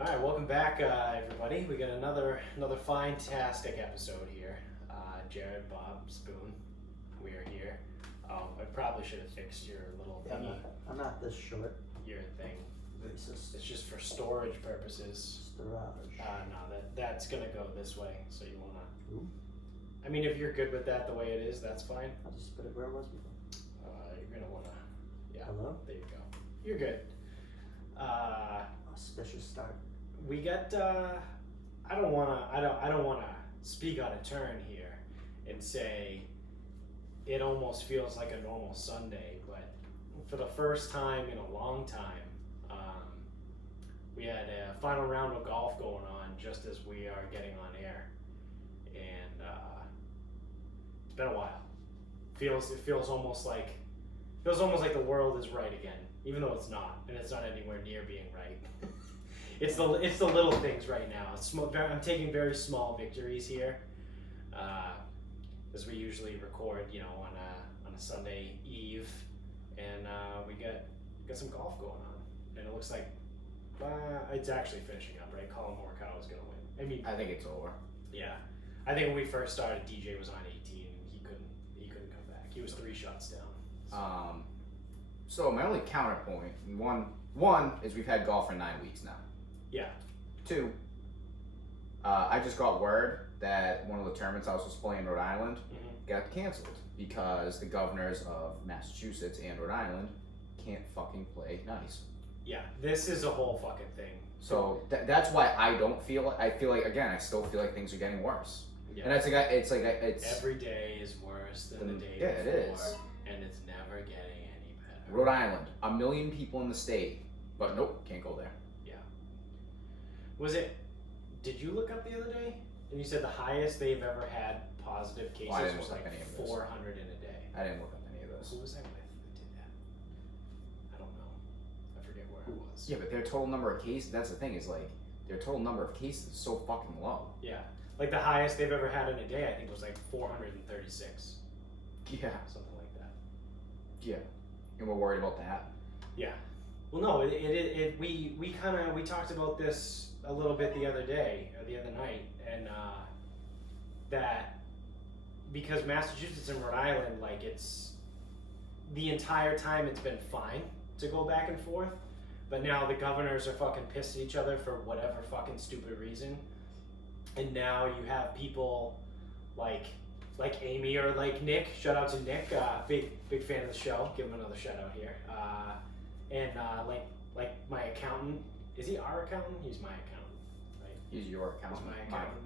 All right, welcome back, everybody. We got another fantastic episode here. Jared, Bob, Spoon, we are here. I probably should have fixed your little thingy. I'm not this short. Your thing. Racist. It's just for storage purposes. Storage. No, that's gonna go this way, so you wanna. Ooh. I mean, if you're good with that the way it is, that's fine. I'll just put it where it was before. You're gonna wanna. Yeah. Hello? There you go. You're good. Auspicious start. We got. I don't wanna speak out of turn here and say it almost feels like a normal Sunday, but for the first time in a long time, we had a final round of golf going on just as we are getting on air, and it's been a while. It feels almost like the world is right again, even though it's not, and it's not anywhere near being right. It's the little things right now. I'm taking very small victories here, as we usually record, on a Sunday eve, and we got some golf going on, and it looks like it's actually finishing up, right? Colin Morikawa is gonna win. I mean, I think it's over. Yeah, I think when we first started, DJ was on 18, and he couldn't come back. He was 3 shots down. So my only counterpoint, one is we've had golf for 9 weeks now. Yeah. 2, I just got word that one of the tournaments I was supposed to play in Rhode Island got canceled because the governors of Massachusetts and Rhode Island can't fucking play nice. Yeah, this is a whole fucking thing. So that's why I don't feel. I feel like, again, I still feel like things are getting worse. Yeah. And it's every day is worse than the day yeah, before, it is. and it's never getting any better. Rhode Island, 1 million people in the state, but nope, can't go there. Yeah. Did you look up the other day? And you said the highest they've ever had positive cases I didn't was look up like any of this. 400 in a day. I didn't look up any of this. Who was I with that did that? I don't know. I forget where it was. Yeah, but their total number of cases, that's the thing, is like, their total number of cases is so fucking low. Yeah. Like the highest they've ever had in a day, I think, was like 436. Yeah. Something like that. Yeah. And we're worried about that. Yeah. Well, no, we talked about this a little bit the other day, or the other night, and that because Massachusetts and Rhode Island, like, it's the entire time it's been fine to go back and forth, but now the governors are fucking pissed at each other for whatever fucking stupid reason, and now you have people like Amy or like Nick. Shout out to Nick, big fan of the show. Give him another shout out here. And like my accountant. Is he our accountant? He's my accountant, right? He's your accountant,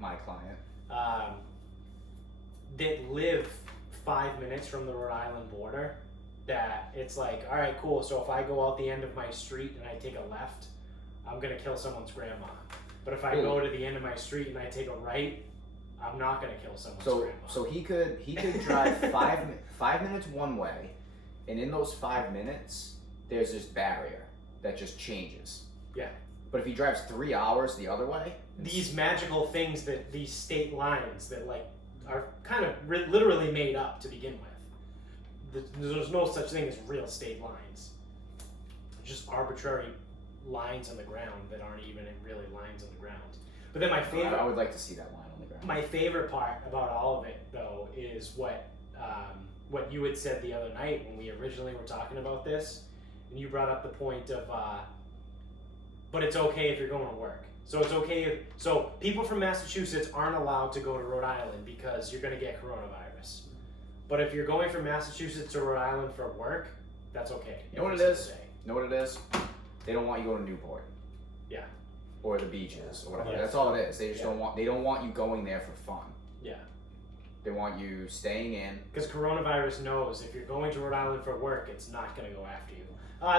my client. That live 5 minutes from the Rhode Island border. That it's like, all right, cool. So if I go out the end of my street and I take a left, I'm gonna kill someone's grandma. But if I go to the end of my street and I take a right, I'm not gonna kill someone's grandma. So he could drive 5 minutes one way, and in those 5 minutes, there's this barrier that just changes. Yeah. But if he drives 3 hours the other way, these magical things that these state lines that like are kind of literally made up to begin with. There's no such thing as real state lines. Just arbitrary lines on the ground that aren't even really lines on the ground. But then my favorite. I would like to see that line on the ground. My favorite part about all of it, though, is what you had said the other night when we originally were talking about this, and you brought up the point of, but it's okay if you're going to work. So it's okay so people from Massachusetts aren't allowed to go to Rhode Island because you're going to get coronavirus. But if you're going from Massachusetts to Rhode Island for work, that's okay. You know what it is? Know what it is? They don't want you going to Newport. Yeah. Or the beaches or whatever. Yeah. That's all it is. They just don't want you going there for fun. Yeah. They want you staying in. Because coronavirus knows if you're going to Rhode Island for work, it's not going to go after you.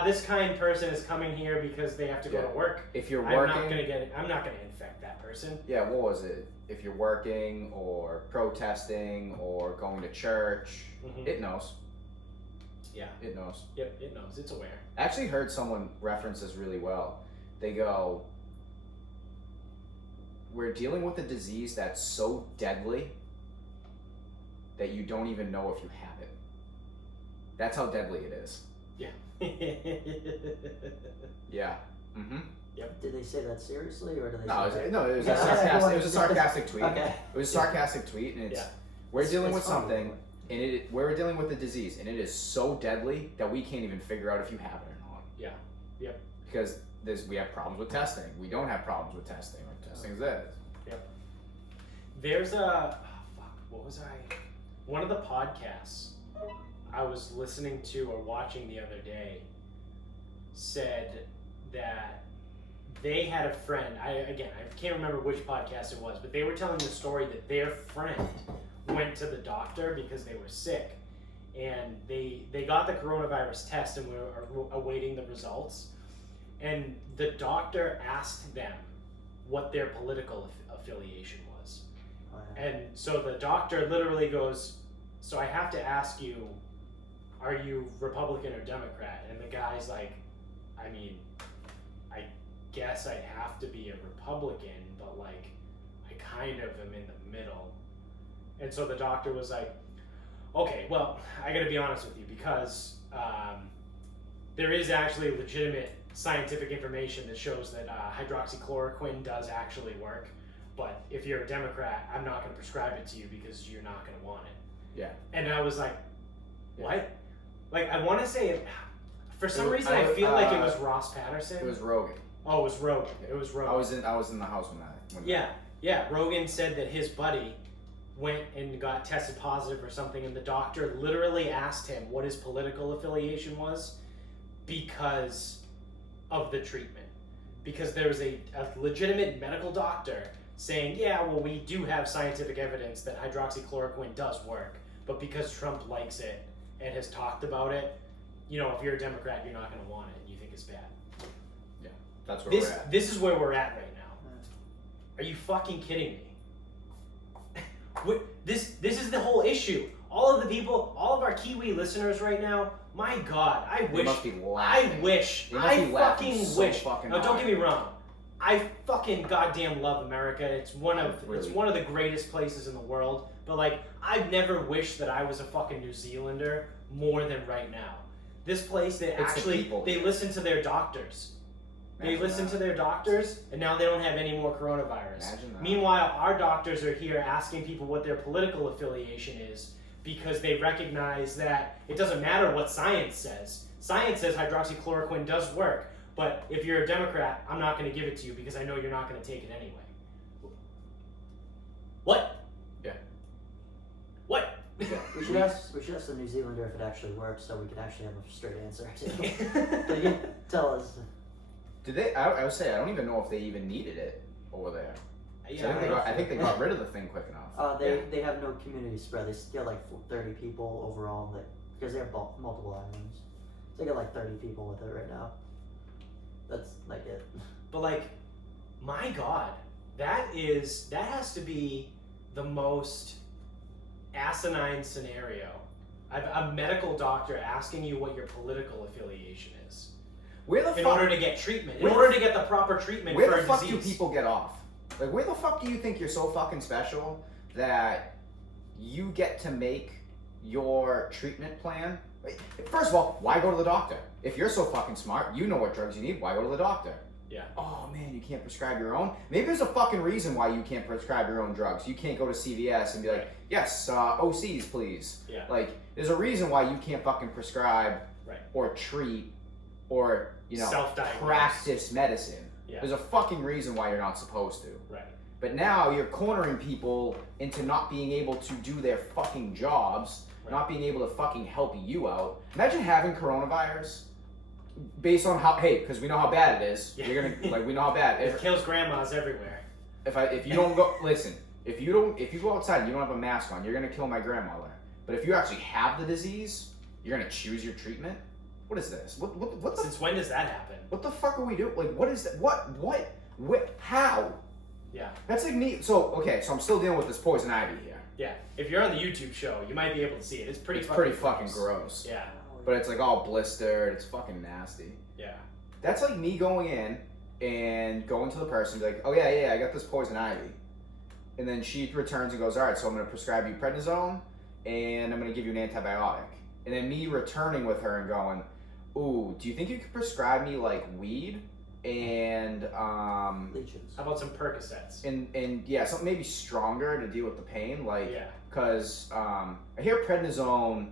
This kind person is coming here because they have to go to work. If you're working, I'm not gonna infect that person. Yeah, what was it? If you're working or protesting or going to church, it knows. Yeah. It knows. Yep, it knows. It's aware. I actually heard someone reference this really well. They go, we're dealing with a disease that's so deadly that you don't even know if you have it. That's how deadly it is. Yeah. Yeah. Did they say that seriously, or did they? No, say it was Yeah, a I sarcastic. It was a wanted to- sarcastic tweet. Okay. It was a sarcastic tweet, and we're dealing with It's funny. something, and we're dealing with a disease, and it is so deadly that we can't even figure out if you have it or not. Yeah. Yep. Because we have problems with testing. We don't have problems with testing. Like, testing's there. There's what was I? One of the podcasts I was listening to or watching the other day said that they had a friend. I can't remember which podcast it was, but they were telling the story that their friend went to the doctor because they were sick, and they got the coronavirus test and were awaiting the results, and the doctor asked them what their political affiliation was. Oh, yeah. And so the doctor literally goes, so I have to ask you, are you Republican or Democrat? And the guy's like, I mean, I guess I have to be a Republican, but like, I kind of am in the middle. And so the doctor was like, okay, well, I gotta be honest with you, because there is actually legitimate scientific information that shows that hydroxychloroquine does actually work. But if you're a Democrat, I'm not going to prescribe it to you because you're not going to want it. Yeah. And I was like, what? Like, I want to say it. For some reason, I I feel like it was Ross Patterson. It was Rogan. Oh, it was Rogan. It was Rogan. I was in the house when that. Yeah. Rogan said that his buddy went and got tested positive or something, and the doctor literally asked him what his political affiliation was because of the treatment. Because there was a legitimate medical doctor saying, yeah, well, we do have scientific evidence that hydroxychloroquine does work, but because Trump likes it and has talked about it, you know, if you're a Democrat, you're not going to want it. You think it's bad. Yeah, that's where we're at. This is where we're at right now. Are you fucking kidding me? This is the whole issue. All of the people, all of our Kiwi listeners right now, my God, I They wish. must be laughing. I fucking so wish. fucking No, don't hard. get me wrong. I fucking goddamn love America. It's one of the greatest places in the world. But like, I've never wished that I was a fucking New Zealander more than right now. This place, It's actually the people. they listen to their doctors. They listen to their doctors, and now they don't have any more coronavirus. Imagine that. Meanwhile, our doctors are here asking people what their political affiliation is because they recognize that it doesn't matter what science says. Science says hydroxychloroquine does work, but if you're a Democrat, I'm not going to give it to you because I know you're not going to take it anyway. What? Yeah. What? We should ask the New Zealander if it actually works, so we can actually have a straight answer too. So you can tell us. Did they? I would say I don't even know if they even needed it over there. So I think they got rid of the thing quick enough. They have no community spread. They get like 30 people overall, because they have multiple islands. So they got like 30 people with it right now. That's like it. But like, my God, that has to be the most asinine scenario. A medical doctor asking you what your political affiliation is. Where the In fuck? order to get treatment. In order to get the proper treatment for Where a the fuck disease. do people get off? Like, where the fuck do you think you're so fucking special that you get to make your treatment plan? Like, first of all, why go to the doctor? If you're so fucking smart, you know what drugs you need, why go to the doctor? Yeah. Oh man, you can't prescribe your own? Maybe there's a fucking reason why you can't prescribe your own drugs. You can't go to CVS and be like, yes, OCs please. Yeah. Like, there's a reason why you can't fucking prescribe Right. or treat or, you know, Self-diagnose. practice medicine. Yeah. There's a fucking reason why you're not supposed to. Right. But now you're cornering people into not being able to do their fucking jobs, not being able to fucking help you out. Imagine having coronavirus based on how, hey, because we know how bad it is. Yeah. You're gonna, like, we know how bad. It kills grandmas everywhere. If you don't go, listen, if you go outside and you don't have a mask on, you're gonna kill my grandmother. But if you actually have the disease, you're gonna choose your treatment? What is this? What the? Since when does that happen? What the fuck are we doing? Like, what is that? What? How? Yeah. That's like me. So I'm still dealing with this poison ivy here. Yeah. If you're on the YouTube show, you might be able to see it. It's pretty fucking gross. Yeah. But it's like all blistered. It's fucking nasty. Yeah. That's like me going in and going to the person and be like, oh yeah, I got this poison ivy. And then she returns and goes, all right, so I'm going to prescribe you prednisone and I'm going to give you an antibiotic. And then me returning with her and going, ooh, do you think you could prescribe me like weed? and Leeches. How about some Percocets? and yeah, something maybe stronger to deal with the pain, like Yeah. because I hear prednisone.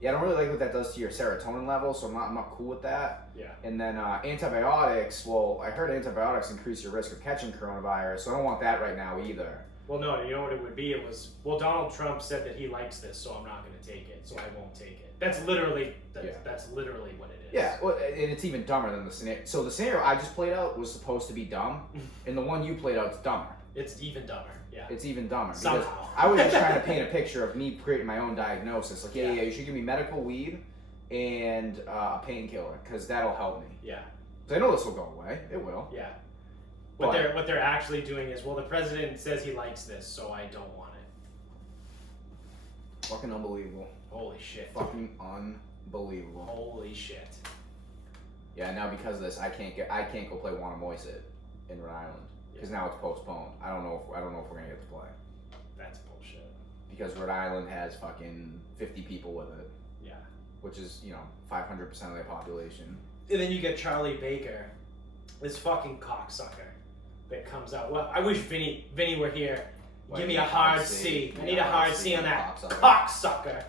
Yeah, I don't really like what that does to your serotonin level, so I'm not cool with that. Yeah. And then antibiotics. Well, I heard antibiotics increase your risk of catching coronavirus, so I don't want that right now either. Well, no, you know what it would be? It was, well, Donald Trump said that he likes this, so I'm not going to take it, so I won't take it. That's literally what it is. Yeah, well, and it's even dumber than the scenario. So the scenario I just played out was supposed to be dumb, and the one you played out is dumber. It's even dumber, yeah. It's even dumber. Because Somehow. I was just trying to paint a picture of me creating my own diagnosis. Like, yeah, you should give me medical weed and a painkiller, because that'll help me. Yeah. So I know this will go away. It will. Yeah. What they're actually doing is, well, the president says he likes this, so I don't want it. Fucking unbelievable. Holy shit. Fucking unbelievable. Holy shit. Yeah, now because of this, I can't go play Wannamoisit in Rhode Island because now it's postponed. I don't know if we're gonna get to play That's bullshit. because Rhode Island has fucking 50 people with it, Yeah. which is 500% of their population. And then you get Charlie Baker, this fucking cocksucker that comes out. Well, I wish Vinny were here. Well, Give I me need a hard C. I need a hard C on that cocksucker.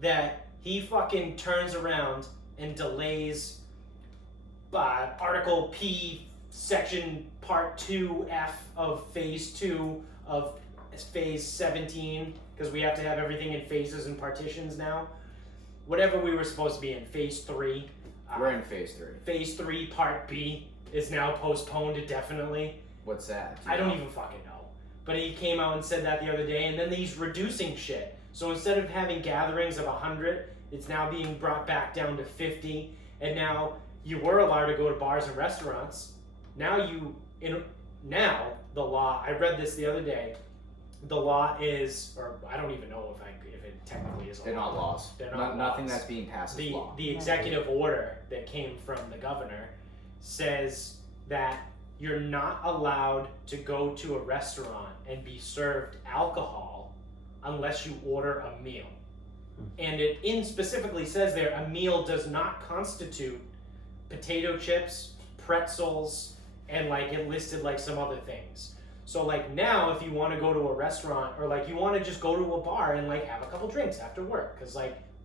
That he fucking turns around and delays Article P, Section Part 2F of Phase 2 of Phase 17, because we have to have everything in phases and partitions now. Whatever we were supposed to be in, Phase 3. We're in Phase 3. Phase 3, Part B is now postponed indefinitely. What's that? I don't even fucking know. But he came out and said that the other day, and then he's reducing shit. So instead of having gatherings of 100, it's now being brought back down to 50. And now you were allowed to go to bars and restaurants. Now the law, I read this the other day, the law is, or I don't even know if it technically is a They're law. not laws. They're not Nothing laws. that's being passed is law. The executive order that came from the governor says that you're not allowed to go to a restaurant and be served alcohol unless you order a meal. And it specifically says there, a meal does not constitute potato chips, pretzels, and it listed some other things. So now if you want to go to a restaurant or you want to just go to a bar and have a couple drinks after work, because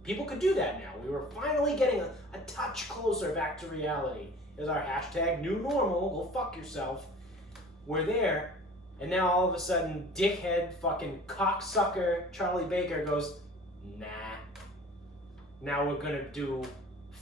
people could do that now. We were finally getting a touch closer back to reality. Is our hashtag new normal, go fuck yourself. We're there, and now all of a sudden, dickhead, fucking cocksucker Charlie Baker goes, nah. Now we're gonna do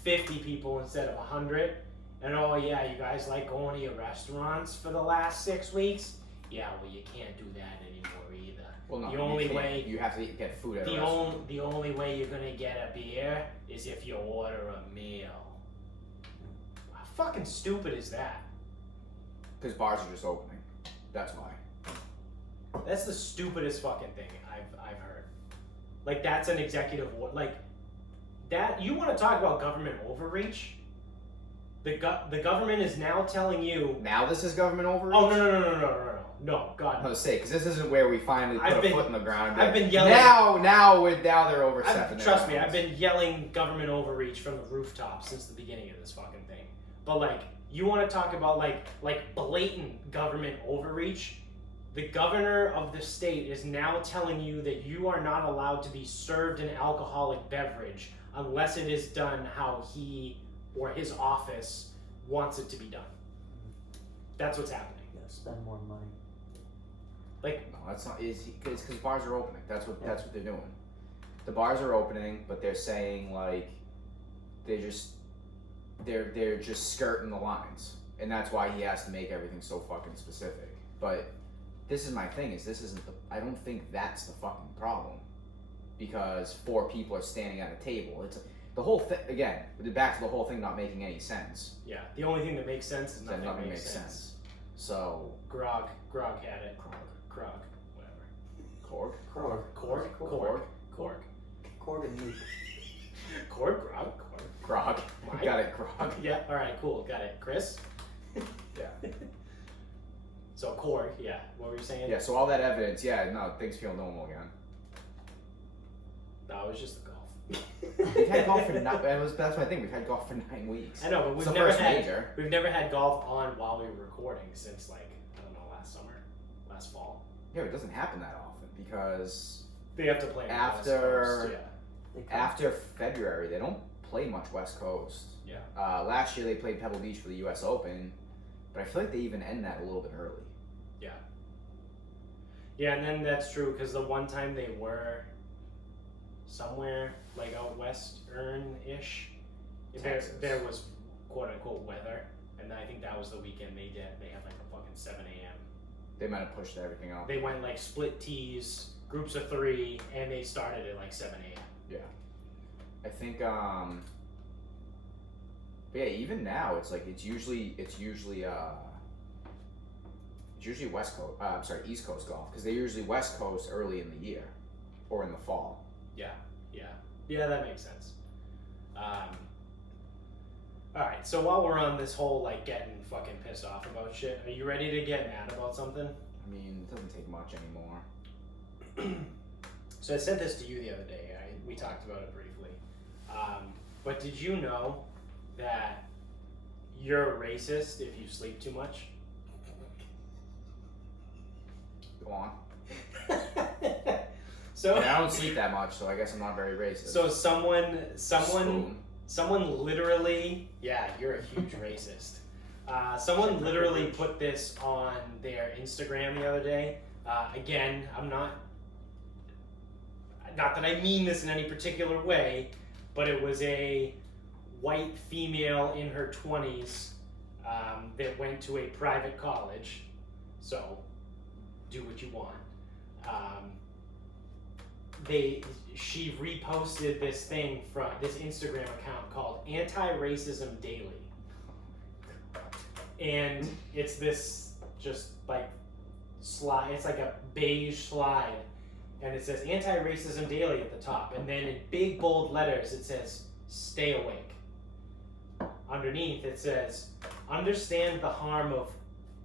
50 people instead of 100. And oh yeah, you guys like going to your restaurants for the last 6 weeks? Yeah, well you can't do that anymore either. Well, no, the only way you have to get food at a restaurant. The only way you're gonna get a beer is if you order a meal. How fucking stupid is that? Because bars are just opening. That's why. That's the stupidest fucking thing I've heard. That's an executive order. That you want to talk about government overreach? The government is now telling you. Now this is government overreach? Oh no, God. I was gonna say, because this isn't where we finally put a foot in the ground. And I've been yelling. Now they're overstepping. Trust me, I've been yelling government overreach from the rooftops since the beginning of this fucking thing. But you want to talk about blatant government overreach? The governor of the state is now telling you that you are not allowed to be served an alcoholic beverage unless it is done how he or his office wants it to be done. That's what's happening. You gotta spend more money. No, that's not. It's because bars are opening. That's what they're doing. The bars are opening, but they're saying they're just skirting the lines, and that's why he has to make everything so fucking specific. But this is my thing: I don't think that's the fucking problem, because 4 people are standing at a table. It's the whole thing again. Back to the whole thing not making any sense. Yeah, the only thing that makes sense is That nothing makes sense. So Grog had it. Krog, whatever. Korg. Korg and Nuke. Korg. Grog. Mike? Got it, Grog. Yeah, alright, cool, got it. Chris? Yeah. So Korg, yeah. What were you saying? Yeah, so all that evidence, no, things feel normal again. No, it was just the golf. We've had golf for that's my thing. We've had golf for 9 weeks. I know, but It's we've the never first had major. we've never had golf on while we were recording since like I don't know last fall. Yeah, it doesn't happen that often because They have to play on the West After- Coast, They come- after February they don't play much West Coast. Yeah. Last year they played Pebble Beach for the U.S. Open, but I feel like they even end that a little bit early. Yeah, and then that's true because the one time they were somewhere like out western-ish, Texas. there was quote unquote weather, and I think that was the weekend they had like a fucking 7 a.m. They might have pushed everything up. They went like split tees, groups of 3, and they started at like 7 a.m. I think but yeah, even now it's like it's usually West Coast. East Coast golf because they're usually West Coast early in the year or in the fall. Yeah, that makes sense. Alright, so while we're on this whole like getting fucking pissed off about shit, are you ready to get mad about something? I mean, it doesn't take much anymore. So I sent this to you the other day. We talked about it briefly. But did you know that you're a racist if you sleep too much? Go on. So I mean, I don't sleep that much, so I guess I'm not very racist. So someone Spoon. literally, yeah, you're a huge racist. Someone literally put this on their Instagram the other day. Again, I'm not that I mean this in any particular way, but it was a white female in her 20s that went to a private college. So, do what you want. She reposted this thing from this Instagram account called Anti-Racism Daily. And it's this just like slide, it's like a beige slide, and it says Anti-Racism Daily at the top, and then in big bold letters it says stay awake. Underneath it says understand the harm of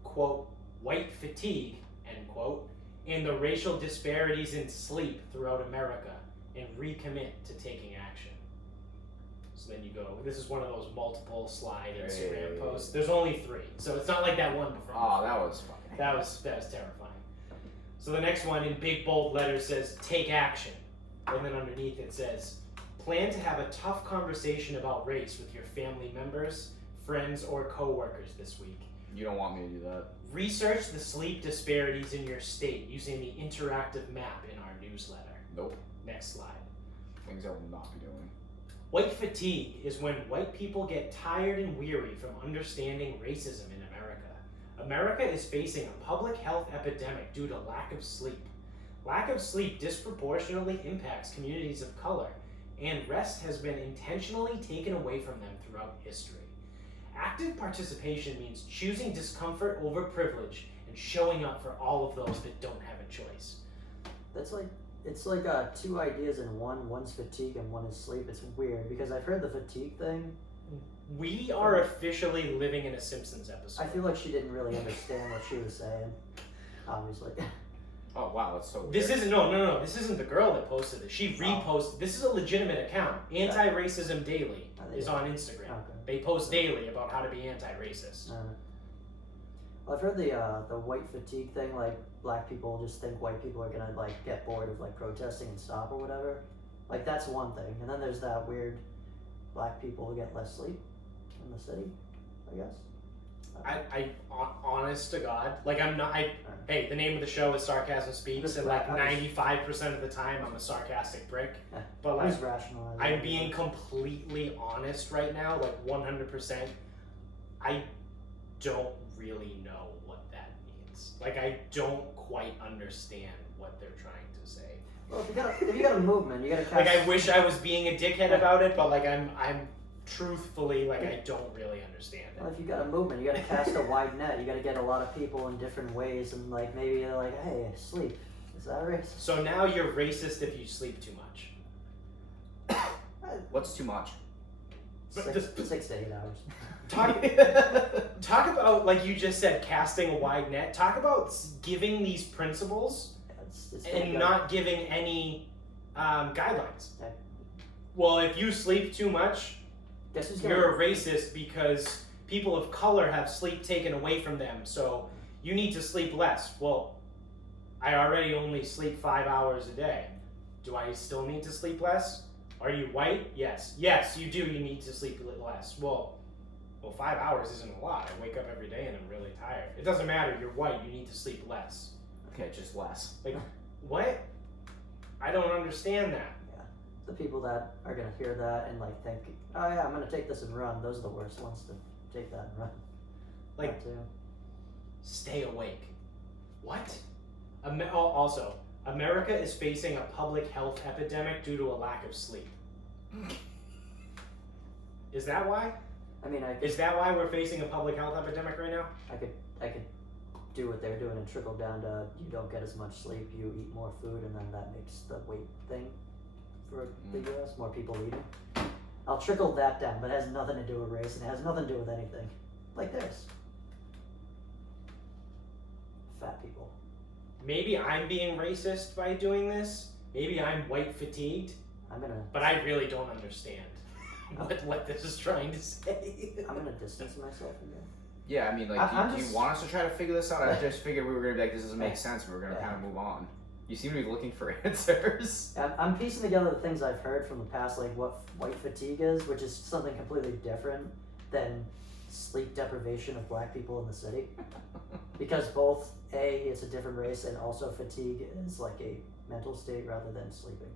quote white fatigue end quote and the racial disparities in sleep throughout America and recommit to taking action. So then you go, this is one of those multiple slide Instagram posts. There's only 3, so it's not like that one before. Oh, that was fucking. That was terrifying. So the next one in big bold letters says take action. And then underneath it says plan to have a tough conversation about race with your family members, friends, or coworkers this week. You don't want me to do that. Research the sleep disparities in your state using the interactive map in our newsletter. Nope. Next slide. Things I will not be doing. White fatigue is when white people get tired and weary from understanding racism in America. America is facing a public health epidemic due to lack of sleep. Lack of sleep disproportionately impacts communities of color, and rest has been intentionally taken away from them throughout history. Active participation means choosing discomfort over privilege and showing up for all of those that don't have a choice. It's like 2 ideas in one. One's fatigue and one is sleep. It's weird because I've heard the fatigue thing. We are officially living in a Simpsons episode. I feel like she didn't really understand what she was saying. Obviously. Oh wow, that's so weird. This isn't no. This isn't the girl that posted it. She reposted. This is a legitimate account. Anti-Racism Daily is on Instagram. Okay. They post daily about how to be anti-racist. Well, I've heard the white fatigue thing. Like black people just think white people are gonna like get bored of like protesting and stop or whatever. Like that's one thing. And then there's that weird black people who get less sleep in the city, I guess. I honest to God, like I'm not. Hey, the name of the show is Sarcasm Speaks, and like 95% of the time I'm a sarcastic prick. But like, I'm being completely honest right now, like 100%. I don't really know what that means. Like I don't quite understand what they're trying to say. Well, if you got a movement, you gotta cast... Like I wish I was being a dickhead about it, but like I'm truthfully, like I don't really understand it. Well, if you got a movement, you gotta cast a wide net. You gotta get a lot of people in different ways, and like maybe they're like, hey, sleep. Is that racist? So now you're racist if you sleep too much. What's too much? 6 to 8 hours. Talk about, like you just said, casting a wide net. Talk about giving these principles It's and not giving any guidelines. well, if you sleep too much, Guess who's gonna? you're a racist because people of color have sleep taken away from them. So you need to sleep less. Well, I already only sleep 5 hours a day. Do I still need to sleep less? Are you white? Yes. Yes, you do. You need to sleep less. Well, 5 hours isn't a lot. I wake up every day and I'm really tired. It doesn't matter. You're white. You need to sleep less. Okay, just less. Like, what? I don't understand that. The people that are gonna hear that and like think, oh yeah, I'm gonna take this and run. Those are the worst ones to take that and run. Like, That too. stay awake. What? Also, America is facing a public health epidemic due to a lack of sleep. Is that why? I mean, Is that why we're facing a public health epidemic right now? I could do what they're doing and trickle down to you don't get as much sleep, you eat more food, and then that makes the weight thing for the U.S. More people eating. I'll trickle that down, but it has nothing to do with race and it has nothing to do with anything. Like this. Fat people. Maybe I'm being racist by doing this. Maybe I'm white fatigued. But I really don't understand what this is trying to say. I'm gonna distance myself from you. Yeah, I mean, like, do you want us to try to figure this out? I just figured we were going to be like, this doesn't make sense, and we were going to kind of move on. You seem to be looking for answers. I'm piecing together the things I've heard from the past, like what white fatigue is, which is something completely different than sleep deprivation of black people in the city. Because both, A, it's a different race, and also fatigue is like a mental state rather than sleeping.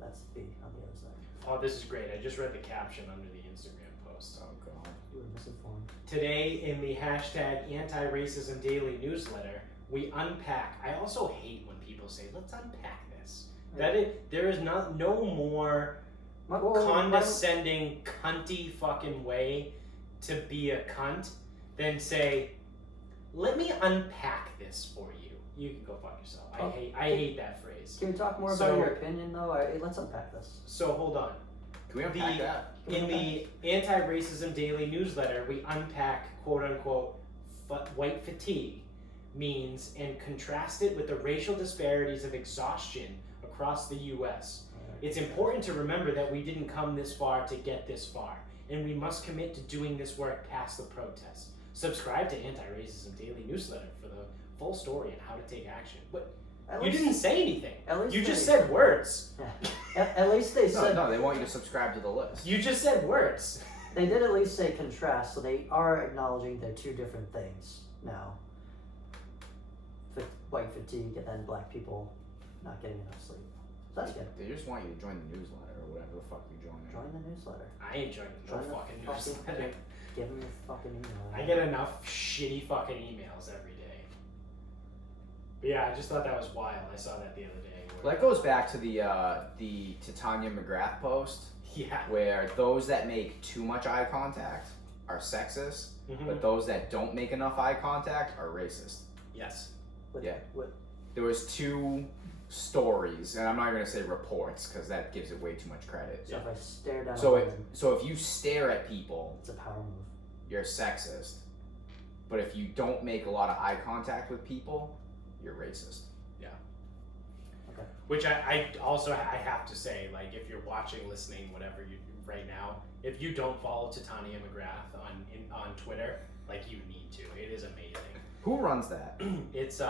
That's B on the other side. Oh, this is great. I just read the caption under the Instagram post. Oh, God. You were misinformed. Today in the hashtag anti-racism daily newsletter, we unpack. I also hate when people say, let's unpack this. There is no more condescending, cunty fucking way to be a cunt than say, let me unpack this for you. You can go fuck yourself. I hate that phrase. Can you talk more about your opinion, though? Let's unpack this. So hold on. Can we unpack that? In the anti-racism daily newsletter, we unpack quote-unquote white fatigue means and contrast it with the racial disparities of exhaustion across the U.S. It's important to remember that we didn't come this far to get this far, and we must commit to doing this work past the protest. Subscribe to Anti-Racism Daily Newsletter for the full story and how to take action. But you didn't say anything. You just said words. At least they said... No, they want you to subscribe to the list. You just said words. They did at least say contrast, so they are acknowledging they're two different things now. White fatigue and then black people not getting enough sleep. So that's good. They just want you to join the newsletter or whatever the fuck you're joining. Join the newsletter. I ain't joining no fucking newsletter. Give me your fucking email. I get enough shitty fucking emails every day. But yeah, I just thought that was wild. I saw that the other day. Well, that goes back to the Tanya McGrath post. Yeah. Where those that make too much eye contact are sexist, but those that don't make enough eye contact are racist. Yes. There was two stories, and I'm not going to say reports because that gives it way too much credit. So if I stare down so if you stare at people, it's a power move. You're sexist. But if you don't make a lot of eye contact with people, you're racist. Yeah. Okay. Which I also have to say, like, if you're watching, listening, whatever you right now, if you don't follow Tanya McGrath on Twitter, like, you need to. It is amazing. Who runs that? Is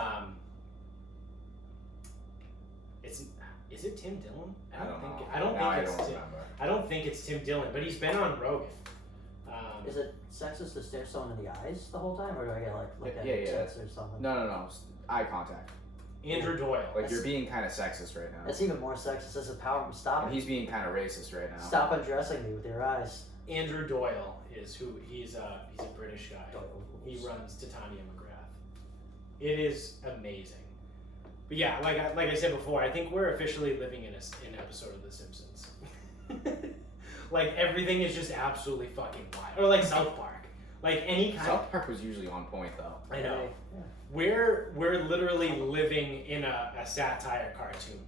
it Tim Dillon? I don't think it's Tim Dillon, but he's been on Rogan. Is it sexist to stare someone in the eyes the whole time, or do I get look at tits or something? No. Eye contact. Andrew Doyle. Like, you're being kind of sexist right now. That's even more sexist. As a power move. Stop. And he's being kind of racist right now. Stop undressing me with your eyes. Andrew Doyle is who he's a British guy. He runs Tanya McGrath. It is amazing. But yeah, like I said before, I think we're officially living in an episode of The Simpsons. Like, everything is just absolutely fucking wild. Or like South Park. Like, any kind South Park was usually on point, though. I know. Yeah. We're literally living in a satire cartoon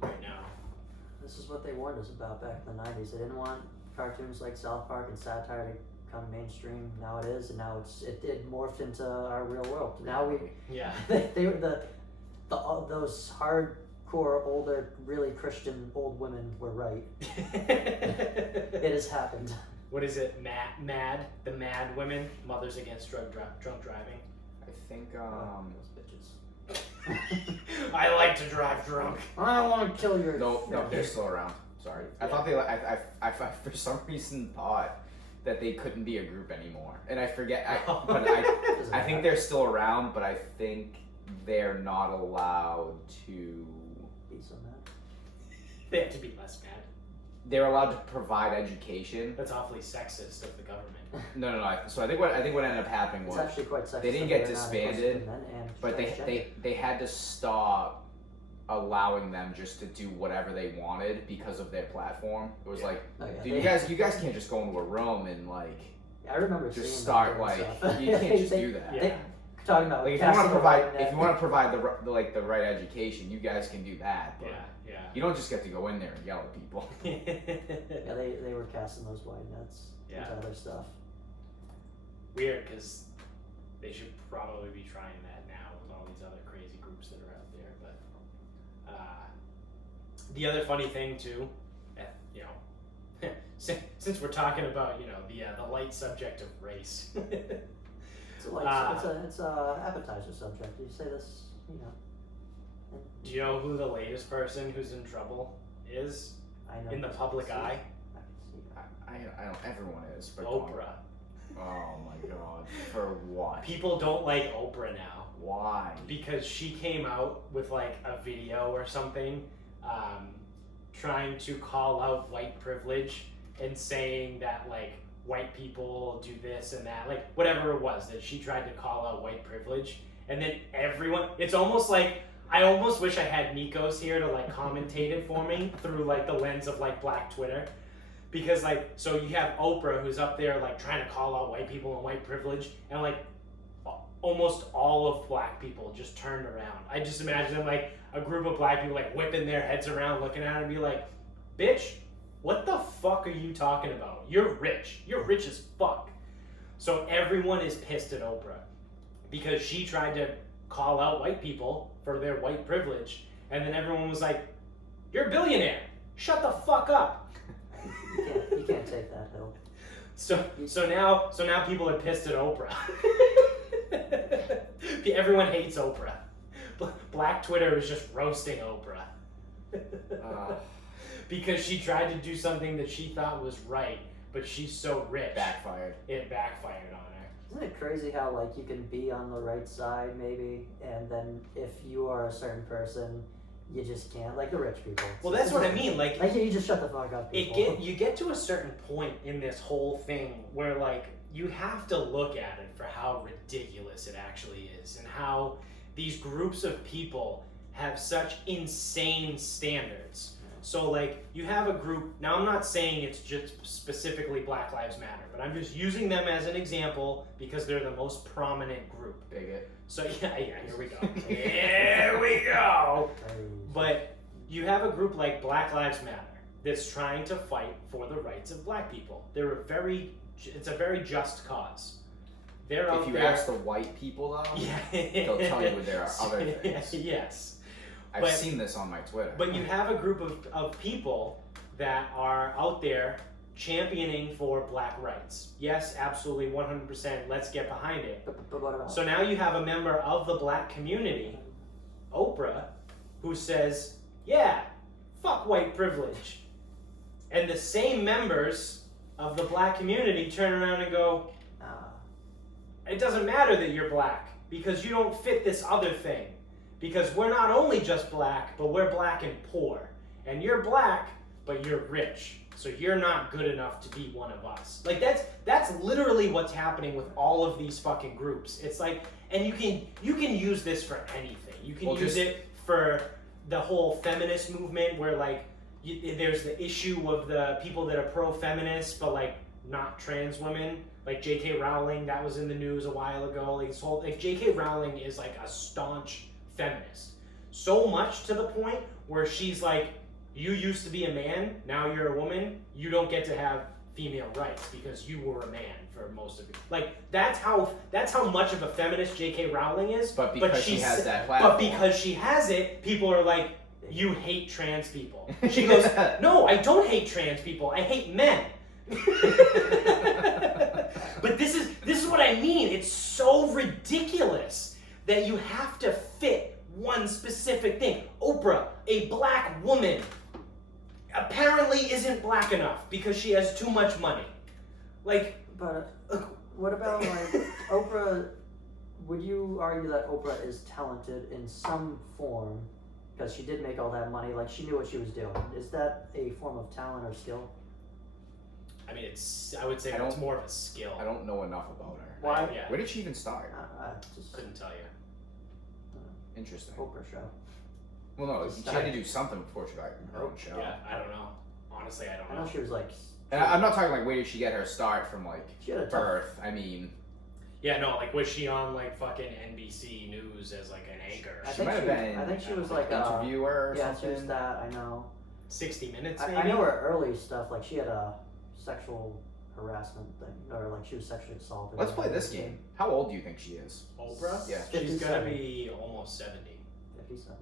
right now. This is what they warned us about back in the 90s. They didn't want cartoons like South Park and satire to come mainstream. Now it is, and now it morphed into our real world. Now Yeah. they were those hard hardcore, older, really Christian old women were right. It has happened. What is it? The mad women, mothers against drunk driving. I think Those bitches. I like to drive drunk. I want to kill your. no, they're still around. Sorry, I thought they. I for some reason thought that they couldn't be a group anymore, and I forget. I think they're still around, but I think they're not allowed to. Be so mad. They have to be less mad. They're allowed to provide education. That's awfully sexist of the government. No. So I think what ended up happening It's was actually quite sexist. they didn't that get they're not disbanded, inclusive in men and but transgender. they had to stop allowing them just to do whatever they wanted because of their platform. It was like, Oh, yeah, dude, they- you guys can't just go into a room and like I remember seeing just them start doing like stuff. you can't just They- do that. Yeah. Talking about Like if you want to casting a provide wide net. the right education, you guys can do that. But Yeah. you don't just get to go in there and yell at people. Yeah, they were casting those wide nets Yeah. into other stuff. Weird, because they should probably be trying that now with all these other crazy groups that are out there. But the other funny thing too, you know, since we're talking about the light subject of race. It's like it's a appetizer subject. You say this, you know. Do you know who the latest person who's in trouble is I know in the public eye? I can see that. I don't. Everyone is. But Oprah. Oh my god. For what? People don't like Oprah now Why? because she came out with like a video or something, trying to call out white privilege and saying that like white people do this and that, like whatever it was that she tried to call out white privilege, and then everyone. It's almost like I almost wish I had Nikos here to like commentate it for me through like the lens of like Black Twitter. Because like, so you have Oprah who's up there like trying to call out white people and white privilege, and like almost all of black people just turned around. I just imagine like a group of black people like whipping their heads around, looking at her and be like, "Bitch, what the fuck are you talking about? You're rich. You're rich as fuck." So everyone is pissed at Oprah because she tried to call out white people for their white privilege, and then everyone was like, "You're a billionaire. Shut the fuck up." You can't take that hill. So now people are pissed at Oprah. Everyone hates Oprah. Black Twitter is just roasting Oprah. Because she tried to do something that she thought was right, but she's so rich. Backfired. It backfired on her. Isn't it crazy how like you can be on the right side maybe, and then if you are a certain person, you just can't, like the rich people. Well, that's what I mean. Like you just shut the fuck up, people. you get to a certain point in this whole thing where like you have to look at it for how ridiculous it actually is, and how these groups of people have such insane standards. So like you have a group, now I'm not saying it's just specifically Black Lives Matter, but I'm just using them as an example because they're the most prominent group. Bigot. So yeah, here we go. Here we go. But you have a group like Black Lives Matter that's trying to fight for the rights of black people. It's a very just cause. They're out If you there. ask the white people though, Yeah. they'll tell you there are other things. Yes. I've seen this on my Twitter. But you have a group of people that are out there championing for black rights. Yes, absolutely, 100%. Let's get behind it. But what about? So now you have a member of the black community, Oprah, who says, yeah, fuck white privilege. And the same members of the black community turn around and go, it doesn't matter that you're black because you don't fit this other thing. Because we're not only just black, but we're black and poor. And you're black, but you're rich. So you're not good enough to be one of us. Like that's literally what's happening with all of these fucking groups. It's like, and you can use this for anything. You can use it for the whole feminist movement where like there's the issue of the people that are pro-feminist but like not trans women. Like J.K. Rowling, that was in the news a while ago. Like this whole J.K. Rowling is like a staunch feminist. So much to the point where she's like, you used to be a man, now you're a woman, you don't get to have female rights because you were a man for most of it. Like that's how much of a feminist J.K. Rowling is. But because she has that platform. But because she has it, people are like, you hate trans people. She goes, no, I don't hate trans people. I hate men. But this is what I mean. It's so ridiculous that you have to fit one specific thing. Oprah, a black woman, apparently isn't black enough because she has too much money. Like, But what about like Oprah? Would you argue that Oprah is talented in some form because she did make all that money? Like she knew what she was doing. Is that a form of talent or skill? I mean, I would say it's more of a skill. I don't know enough about her. Why? Yeah. Where did she even start? I just Couldn't tell you. Interesting. Oprah show. Well, no, Just she had to do something before she got her own show. Yeah, I don't know. Honestly, I don't I know. know she was like. And I'm not talking like where did she get her start from, like She had a tough. birth. I mean, Yeah, no, like was she on like fucking NBC News as like an anchor? I she think might have she- been. I think she was like, interviewer or Yeah, something. she was that. I know. 60 Minutes, I maybe? know her early stuff. Like she had a sexual harassment thing, or like she was sexually assaulted. Let's play this game. How old do you think she is? Oprah? Yeah. She's gotta 57. be almost 70. 57.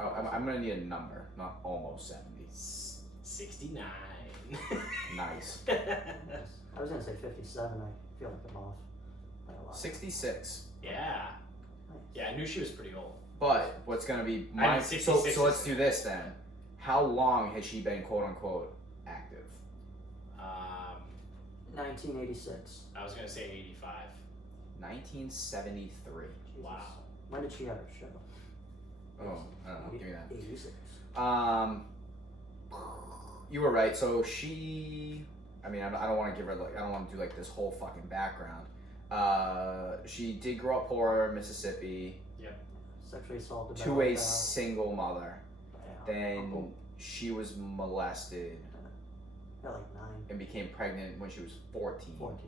Oh, I'm gonna need a number, not almost 70. 69. Nice. I was gonna say 57. I feel like I'm off by a lot. 66. Yeah. Nice. Yeah, I knew she was pretty old. But what's gonna be I mean, my 66 so let's is- do this then. How long has she been quote unquote active? 1986. I was gonna say 85. 1973. Jesus. Wow. When did she have her show? Oh, I don't know. Give me that. 86. You were right. So she, I mean, I don't want to give her like, I don't want to do like this whole fucking background. She did grow up poor, Mississippi, Sexually assaulted. to by, a single mother. by, Then uncle. she was molested Yeah, like 9, and became pregnant when she was 14. 14.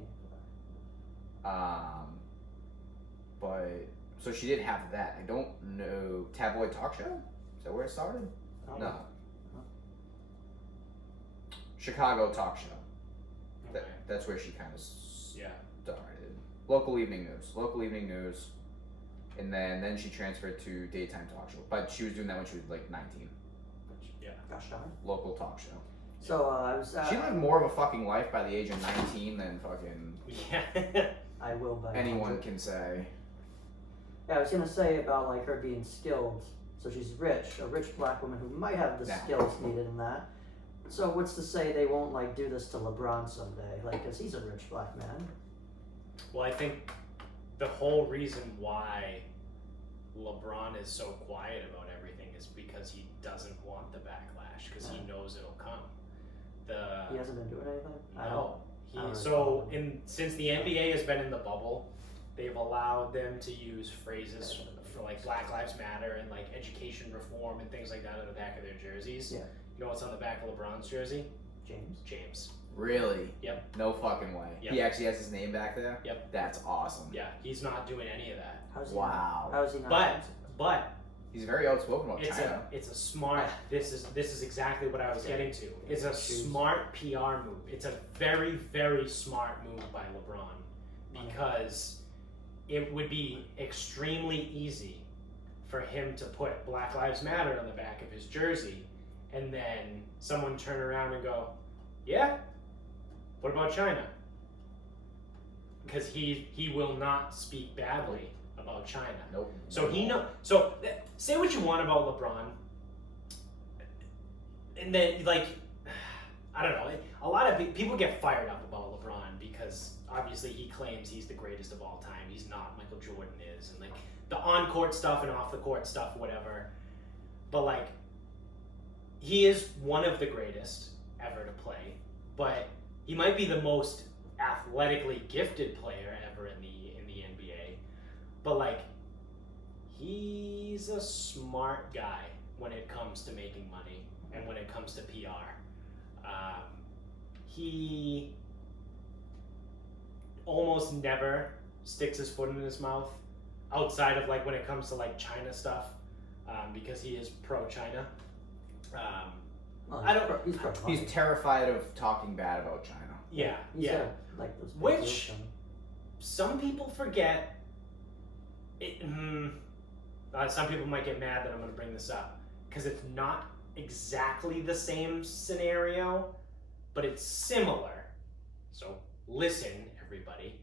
But so she did have that. I don't know. Tabloid talk show? Is that where it started? Oh, No. Chicago talk show. Okay. That's where she kind of Yeah. started. Local evening news, and then she transferred to daytime talk show. But she was doing that when she was like 19. Yeah. Gosh darn. Local talk show. So I was. She lived more of a fucking life by the age of 19 than fucking Yeah. I will by anyone 100. can say. Yeah, I was gonna say about like her being skilled. So she's rich, a rich black woman who might have the Nah. skills needed in that. So what's to say they won't like do this to LeBron someday? Like, cause he's a rich black man. Well, I think the whole reason why LeBron is so quiet about everything is because he doesn't want the backlash, because he knows it'll come. He hasn't been doing anything. I don't. No. I don't So recall. since the NBA has been in the bubble, they've allowed them to use phrases for like Black Lives Matter and like education reform and things like that on the back of their jerseys. Yeah. You know what's on the back of LeBron's jersey? James. James. Really? Yep. No fucking way. Yep. He actually has his name back there? Yep. That's awesome. Yeah, he's not doing any of that. How's he Wow. Not, how is he not? But He's very outspoken about it's China. a smart. This is exactly what I was getting to. It's a smart PR move. It's a very, very smart move by LeBron, because it would be extremely easy for him to put Black Lives Matter on the back of his jersey, and then someone turn around and go, yeah, what about China? Because he will not speak badly about China. Nope. So he know. So say what you want about LeBron, and then like, I don't know. A lot of people get fired up about LeBron because obviously he claims he's the greatest of all time. He's not. Michael Jordan is, and like the on-court stuff and off-the-court stuff, whatever. But like, he is one of the greatest ever to play. But he might be the most athletically gifted player ever in the NBA. But like, he's a smart guy when it comes to making money and when it comes to PR. He almost never sticks his foot in his mouth outside of like when it comes to like China stuff, because he is pro-China. Well, I don't- He's, pro He's terrified of talking bad about China. Yeah, He's yeah. got, like those big Which- groups coming. Some people forget. Some people might get mad that I'm going to bring this up. because it's not exactly the same scenario, but it's similar. So listen, everybody.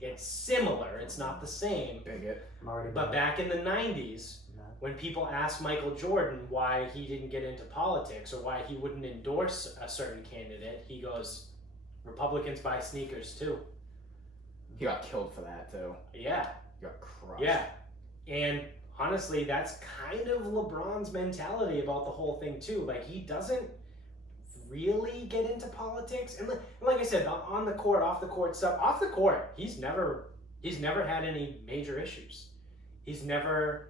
It's similar. It's not the same. Bigot. I'm already But back in the 90s, No. when people asked Michael Jordan why he didn't get into politics or why he wouldn't endorse a certain candidate, he goes, Republicans buy sneakers too. He got killed for that too. Yeah. He got crushed. Yeah. And honestly, that's kind of LeBron's mentality about the whole thing too. Like, he doesn't really get into politics. And like I said, on the court, off the court stuff, off the court, he's never had any major issues. He's been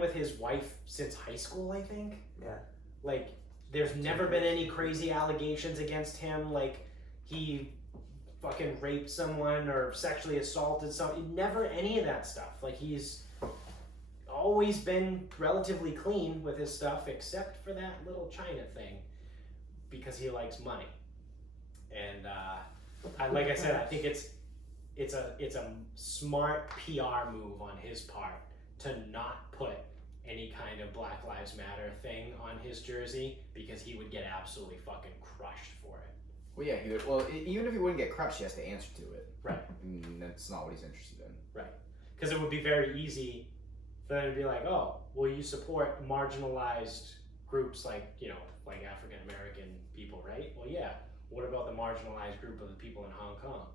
with his wife since high school, I think. Yeah. Like, there's never been any crazy allegations against him. Like, he fucking raped someone or sexually assaulted someone. Never any of that stuff. Like, he's always been relatively clean with his stuff, except for that little China thing, because he likes money. And like I said, I think it's a smart PR move on his part to not put any kind of Black Lives Matter thing on his jersey, because he would get absolutely fucking crushed for it. Well, yeah, he would. Well, even if he wouldn't get crushed, he has to answer to it. Right. And that's not what he's interested in. Right. Because it would be very easy for them to be like, oh, well, you support marginalized groups like like African American people, right? Well, yeah. What about the marginalized group of the people in Hong Kong,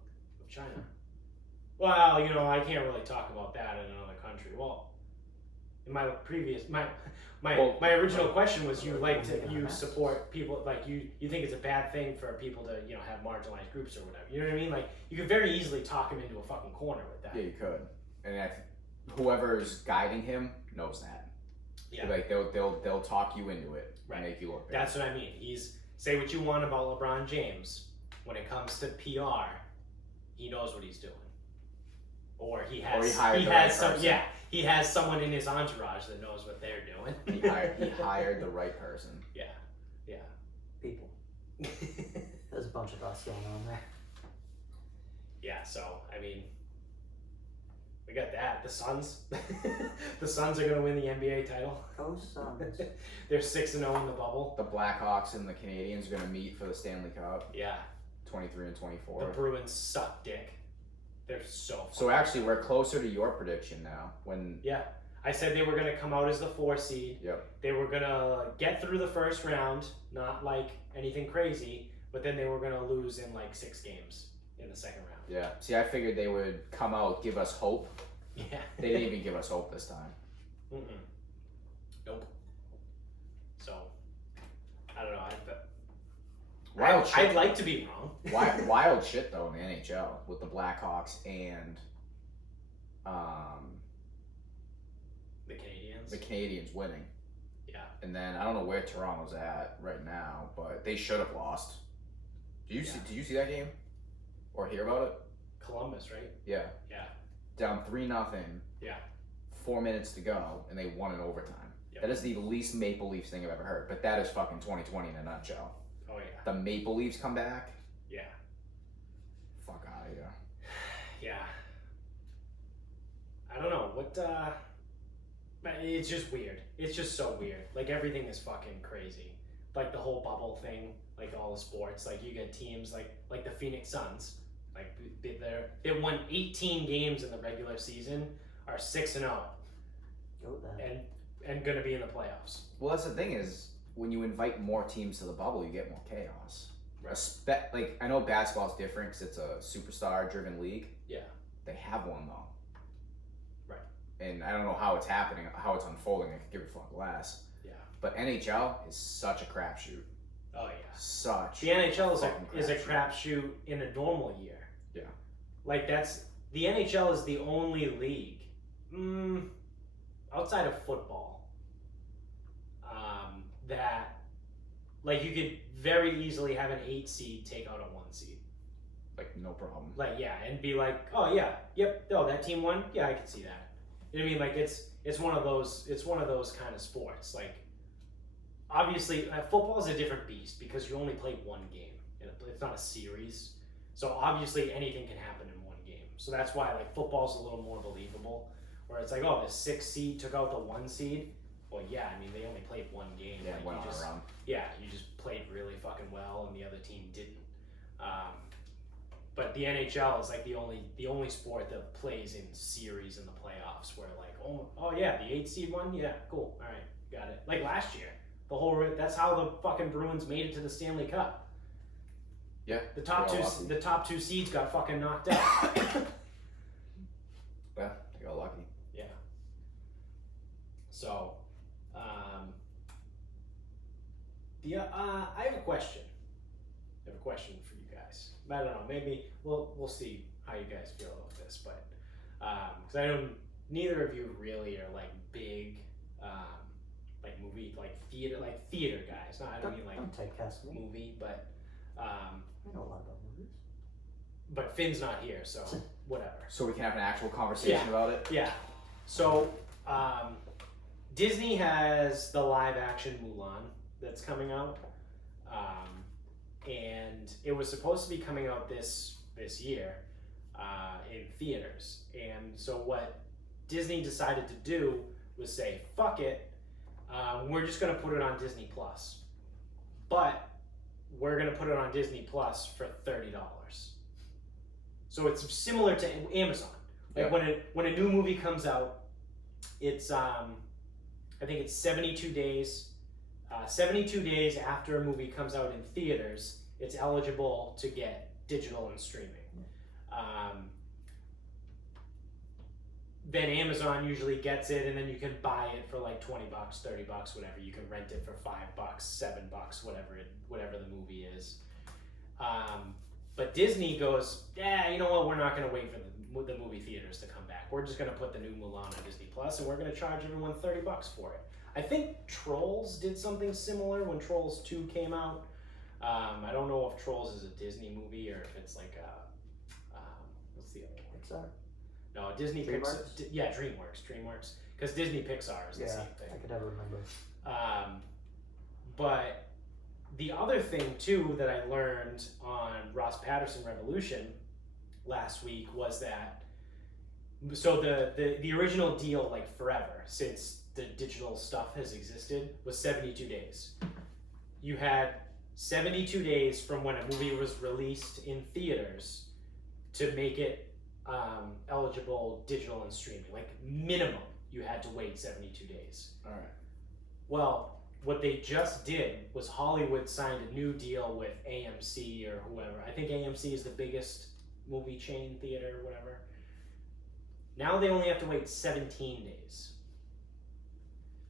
of China? Well, I can't really talk about that in another country. Well, in my previous my original question was, you support people, like you think it's a bad thing for people to have marginalized groups or whatever. You know what I mean? Like, you could very easily talk him into a fucking corner with that. Yeah, you could. And whoever's guiding him knows that. Yeah. Like they'll talk you into it, Right. And make you look bad. That's what I mean. Say what you want about LeBron James. When it comes to PR, he knows what he's doing. Or he has someone in his entourage that knows what they're doing. He hired the right person. Yeah. People. There's a bunch of us going on there. Yeah, so I mean, we got that. The Suns. The Suns are gonna win the NBA title. Go Suns. They're 6-0 in the bubble. The Blackhawks and the Canadians are going to meet for the Stanley Cup. Yeah. 23 and 24. The Bruins suck dick. They're so. So actually, we're closer to your prediction now. Yeah, I said they were gonna come out as the 4 seed. Yep. They were gonna get through the first round, not like anything crazy, but then they were gonna lose in like 6 games in the second round. Yeah. See, I figured they would come out, give us hope. Yeah. They didn't even give us hope this time. Nope. So, I don't know. Wild shit. I'd like to be wrong. Wild shit though in the NHL with the Blackhawks and The the Canadians winning. Yeah. And then I don't know where Toronto's at right now, but they should have lost. Did you see that game? Or hear about it? Columbus, right? Yeah. Yeah. Down 3-0. Yeah. 4 minutes to go, and they won in overtime. Yep. That is the least Maple Leafs thing I've ever heard. But that is fucking 2020 in a nutshell. Oh yeah. The Maple Leafs come back. Yeah. Fuck out of here. Yeah. I don't know what. It's just weird. It's just so weird. Like, everything is fucking crazy. Like the whole bubble thing. Like all the sports. Like, you get teams like the Phoenix Suns. Like they won 18 games in the regular season. Are 6-0. Go then. And gonna be in the playoffs. Well, that's the thing is, when you invite more teams to the bubble, you get more chaos. Right. Like, I know basketball's different because it's a superstar-driven league. Yeah. They have one though. Right. And I don't know how it's happening, how it's unfolding. I could give a fuck less. Yeah. But NHL is such a crapshoot. Oh yeah. Such. The NHL fucking is a crapshoot in a normal year. Yeah. Like, the NHL is the only league, outside of football, that, like, you could very easily have an 8 seed take out a 1 seed. Like, no problem. Like, yeah, and be like, oh yeah, yep, oh, that team won, yeah, I can see that. You know what I mean? Like, it's one of those kind of sports. Like, obviously, football is a different beast because you only play one game. It's not a series, so obviously anything can happen in one game. So that's why, like, football's a little more believable. Where it's like, oh, the 6 seed took out the 1 seed. well, yeah, I mean, they only played one game. Yeah, like, went you on just, a run. Yeah, you just played really fucking well, and the other team didn't. But the NHL is like the only sport that plays in series in the playoffs, where like, oh yeah, the 8 seed one, yeah, cool, all right, got it. Like last year, that's how the fucking Bruins made it to the Stanley Cup. Yeah. The top two seeds got fucking knocked out. Yeah, they got lucky. Yeah. So, I have a question. I have a question for you guys. I don't know. Maybe we'll see how you guys feel about this, but because I don't, neither of you really are like big, like movie, like theater guys. No, I don't mean like don't typecast me. movie, but I know a lot about movies. but Finn's not here, so whatever. So we can have an actual conversation about it. Yeah. So Disney has the live action Mulan that's coming out, and it was supposed to be coming out this year in theaters. And so what Disney decided to do was say, "Fuck it, we're just going to put it on Disney Plus, but we're going to put it on Disney Plus for $30." So it's similar to Amazon. Like when a new movie comes out, it's I think it's 72 days. 72 days after a movie comes out in theaters, it's eligible to get digital and streaming. Then Amazon usually gets it, and then you can buy it for like $20, $30, whatever. You can rent it for $5, $7, whatever the movie is. But Disney goes, yeah, you know what? We're not going to wait for the movie theaters to come back. We're just going to put the new Mulan on Disney Plus, and we're going to charge everyone $30 for it. I think Trolls did something similar when Trolls 2 came out. I don't know if Trolls is a Disney movie or if it's like a what's the other one? Pixar. No, Disney DreamWorks? Pixar. Yeah, DreamWorks. Because Disney Pixar is the same thing. I could never remember. But the other thing too that I learned on Ross Patterson Revolution last week was that so the original deal, like forever since the digital stuff has existed, was 72 days. You had 72 days from when a movie was released in theaters to make it eligible digital and streaming. Like minimum, you had to wait 72 days. All right. Well, what they just did was Hollywood signed a new deal with AMC or whoever. I think AMC is the biggest movie chain theater or whatever. Now they only have to wait 17 days.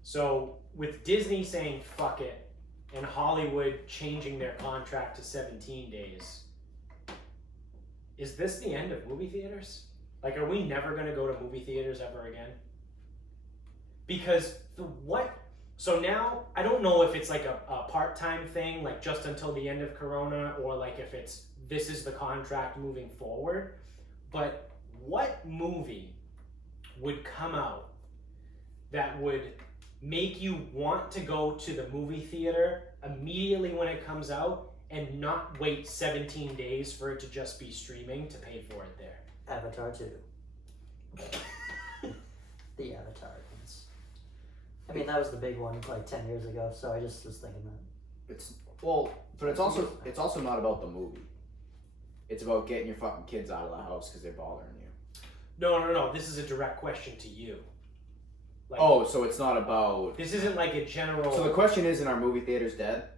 So with Disney saying fuck it and Hollywood changing their contract to 17 days, is this the end of movie theaters? Like, are we never going to go to movie theaters ever again? Because so now, I don't know if it's like a part-time thing, like just until the end of Corona, or like if this is the contract moving forward, but what movie would come out that would make you want to go to the movie theater immediately when it comes out and not wait 17 days for it to just be streaming to pay for it there? Avatar 2. The Avatar ones. I mean, that was the big one like 10 years ago, so I just was thinking that. But it's also not about the movie. It's about getting your fucking kids out of the house because they're bothering you. No. This is a direct question to you. Like, so it's not about. This isn't like a general. So the question isn't, are movie theaters dead?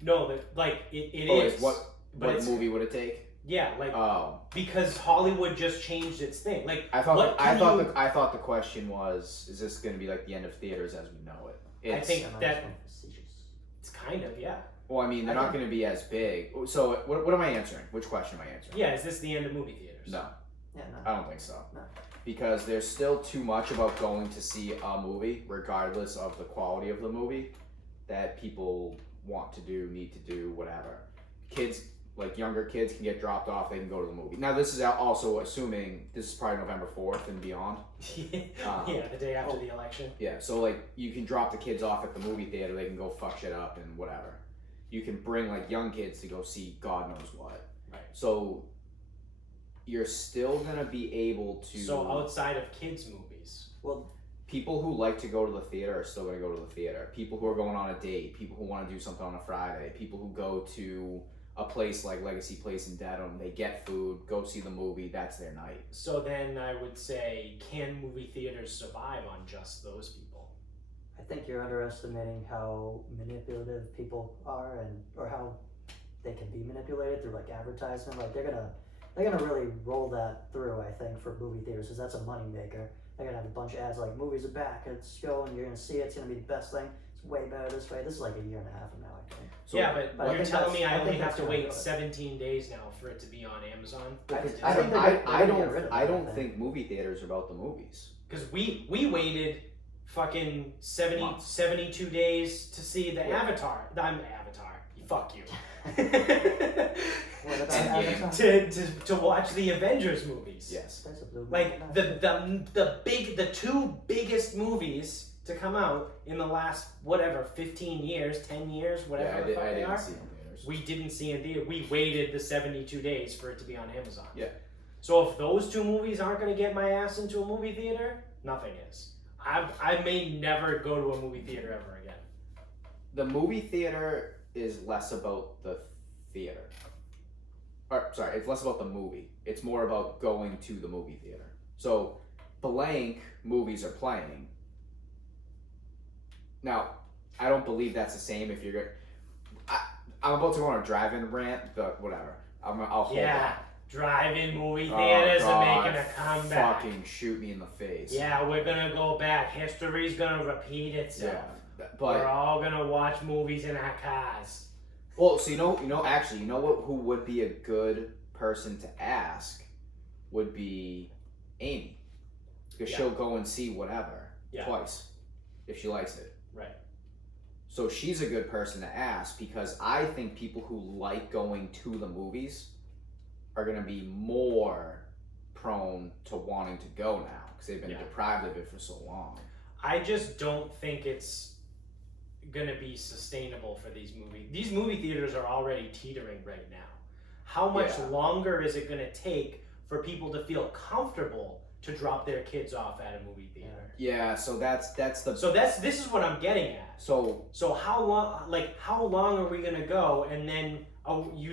No, it is. What movie would it take? Yeah, like Oh. because Hollywood just changed its thing. Like I thought the question was, is this going to be like the end of theaters as we know it? I think Am I that just going facetious? it's kind of, yeah. Well, I mean, they're not going to be as big. So what am I answering? Which question am I answering? Yeah, is this the end of movie theaters? No. Yeah, no. I don't think so. No. Because there's still too much about going to see a movie, regardless of the quality of the movie, that people want to do, need to do, whatever. Kids, like younger kids, can get dropped off, they can go to the movie. Now, this is also assuming this is probably November 4th and beyond. Yeah, the day after the election. Yeah, so like you can drop the kids off at the movie theater, they can go fuck shit up and whatever. You can bring like young kids to go see God knows what. Right. So you're still gonna be able to. So outside of kids' movies. Well, people who like to go to the theater are still going to go to the theater. People who are going on a date, people who want to do something on a Friday, people who go to a place like Legacy Place in Dedham, they get food, go see the movie, that's their night. So then I would say, can movie theaters survive on just those people? I think you're underestimating how manipulative people are, or how they can be manipulated through like advertisement. Like they're gonna really roll that through. I think for movie theaters, because that's a money maker. They're gonna have a bunch of ads like movies are back, let's go, and you're gonna see it. It's gonna be the best thing. It's way better this way. This is like a year and a half from now, I think. So, yeah, but I you're think telling me that's- I I only think have that's to gonna wait do it. 17 days now for it to be on Amazon? I think I they're gonna get rid of I it, don't think movie theaters are about the movies. Because we waited fucking 70, Months. 72 days to see the Yeah. Avatar. I'm Avatar. Fuck you. What about Endgame. Avatar? to watch the Avengers movies. Yes. That's a blue Like movie. the two biggest movies to come out in the last 15 years, 10 years, whatever the fuck I they didn't are. see it in theaters. We didn't see in theater. We waited the 72 days for it to be on Amazon. Yeah. So if those two movies aren't going to get my ass into a movie theater, nothing is. I may never go to a movie theater ever again. The movie theater is less about the theater. Or, sorry, it's less about the movie. It's more about going to the movie theater. So, blank movies are playing. Now, I don't believe that's the same if you're. I'm about to go on a drive-in rant, but whatever. I'll hold Yeah. on. Drive-in movie Oh, theaters are God, making a comeback. Fucking shoot me in the face. Yeah, we're gonna go back. History's gonna repeat itself. Yeah, We're but all gonna watch movies in our cars. well, so you know what? Who would be a good person to ask would be Amy, because Yeah. she'll go and see whatever Yeah. twice if she likes it. Right. So she's a good person to ask, because I think people who like going to the movies are going to be more prone to wanting to go now, because they've been Yeah. deprived of it for so long. I just don't think it's gonna be sustainable for these movies. These movie theaters are already teetering right now. How much Yeah. longer is it gonna take for people to feel comfortable to drop their kids off at a movie theater? Yeah, so that's the So this is what I'm getting at. so So how long are we gonna go, and then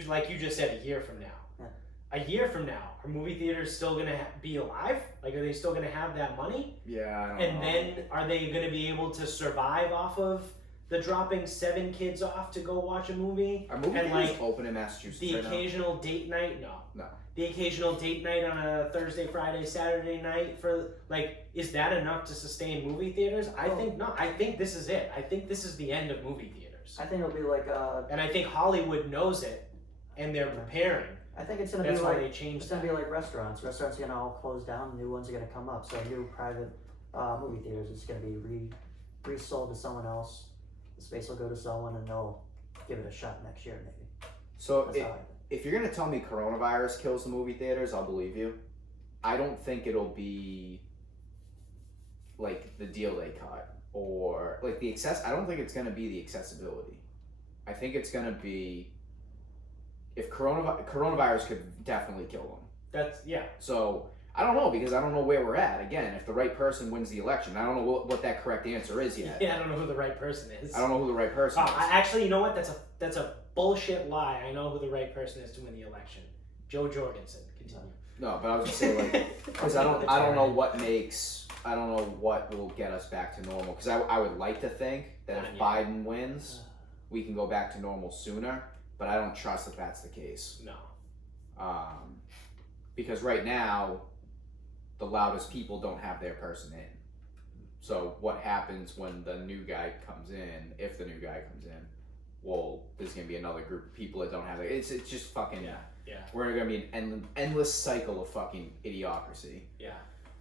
like you just said, a year from now? Yeah. A year from now, are movie theaters still gonna be alive? Like, are they still gonna have that money? yeah. I don't And know. then are they going to be able to survive off of the dropping 7 kids off to go watch a movie? Are movie and, theaters like, open in Massachusetts The right now? occasional date night? No. No. The occasional date night on a Thursday, Friday, Saturday night for, like, is that enough to sustain movie theaters? I Oh. think not. I think this is it. I think this is the end of movie theaters. I think it'll be like And I think Hollywood knows it, and they're preparing. I think it's gonna That's be why like they changed it's gonna that. be like restaurants. Restaurants are gonna all close down. New ones are gonna come up. So new private movie theaters is gonna be resold to someone else. The space will go to someone, and they'll give it a shot next year maybe. So That's how I think. if you're gonna tell me coronavirus kills the movie theaters, I'll believe you. I don't think it'll be like the deal they cut, or like the access. I don't think it's gonna be the accessibility. I think it's gonna be if coronavirus could definitely kill them. That's, yeah. So I don't know, because I don't know where we're at. Again, if the right person wins the election, I don't know what that correct answer is yet. Yeah, I don't know who the right person is. I don't know who the right person is. Actually, you know what? That's a bullshit lie. I know who the right person is to win the election. Joe Jorgensen. Continue. No, but I was just saying, like, because I don't know what will get us back to normal. Because I would like to think that if Not yet. Biden wins, we can go back to normal sooner. But I don't trust that that's the case. No. Because right now, the loudest people don't have their person in. So what happens when the new guy comes in? If the new guy comes in, well, there's gonna be another group of people that don't have it. It's just fucking. Yeah. We're gonna be an endless cycle of fucking idiocracy. Yeah.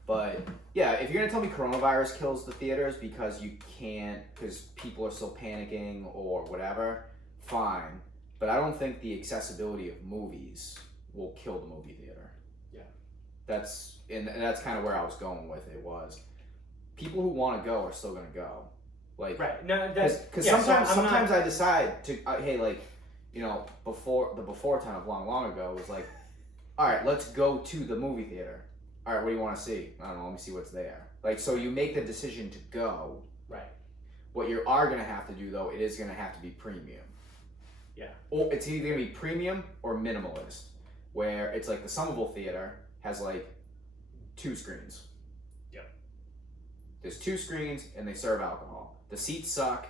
But yeah, if you're gonna tell me coronavirus kills the theaters because people are still panicking or whatever, fine. But I don't think the accessibility of movies will kill the movie theater. Yeah. That's kind of where I was going with it. Was people who want to go are still gonna go. Like, Right. No, that's because yeah, sometimes I decide to hey, like, you know, before time of long ago was like, all right, let's go to the movie theater. all right, what do you want to see? I don't know. Let me see what's there. Like, so you make the decision to go. Right. What you are going to have to do, though, it is going to have to be premium. Yeah. Or it's either going to be premium or minimalist, where it's like the Somerville Theater has like 2 screens. Yep. There's 2 screens and they serve alcohol. The seats suck.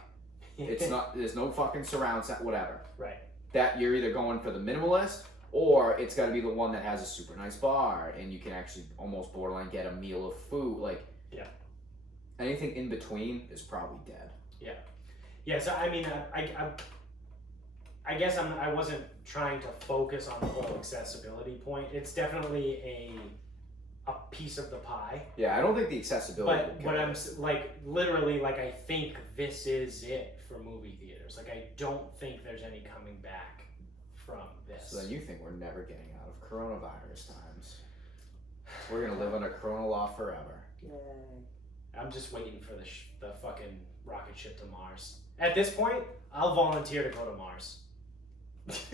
It's not. There's no fucking surround sound. Whatever. Right. That you're either going for the minimalist, or it's got to be the one that has a super nice bar and you can actually almost borderline get a meal of food. Like, yeah. Anything in between is probably dead. Yeah. Yeah. So I mean, I guess I wasn't trying to focus on the whole accessibility point. It's definitely a piece of the pie. Yeah, I don't think the accessibility. But what I'm like, literally, like, I think this is it for movie theaters. Like, I don't think there's any coming back from this. So then you think we're never getting out of coronavirus times? We're gonna live under Corona law forever. Yay. I'm just waiting for the fucking rocket ship to Mars. At this point, I'll volunteer to go to Mars.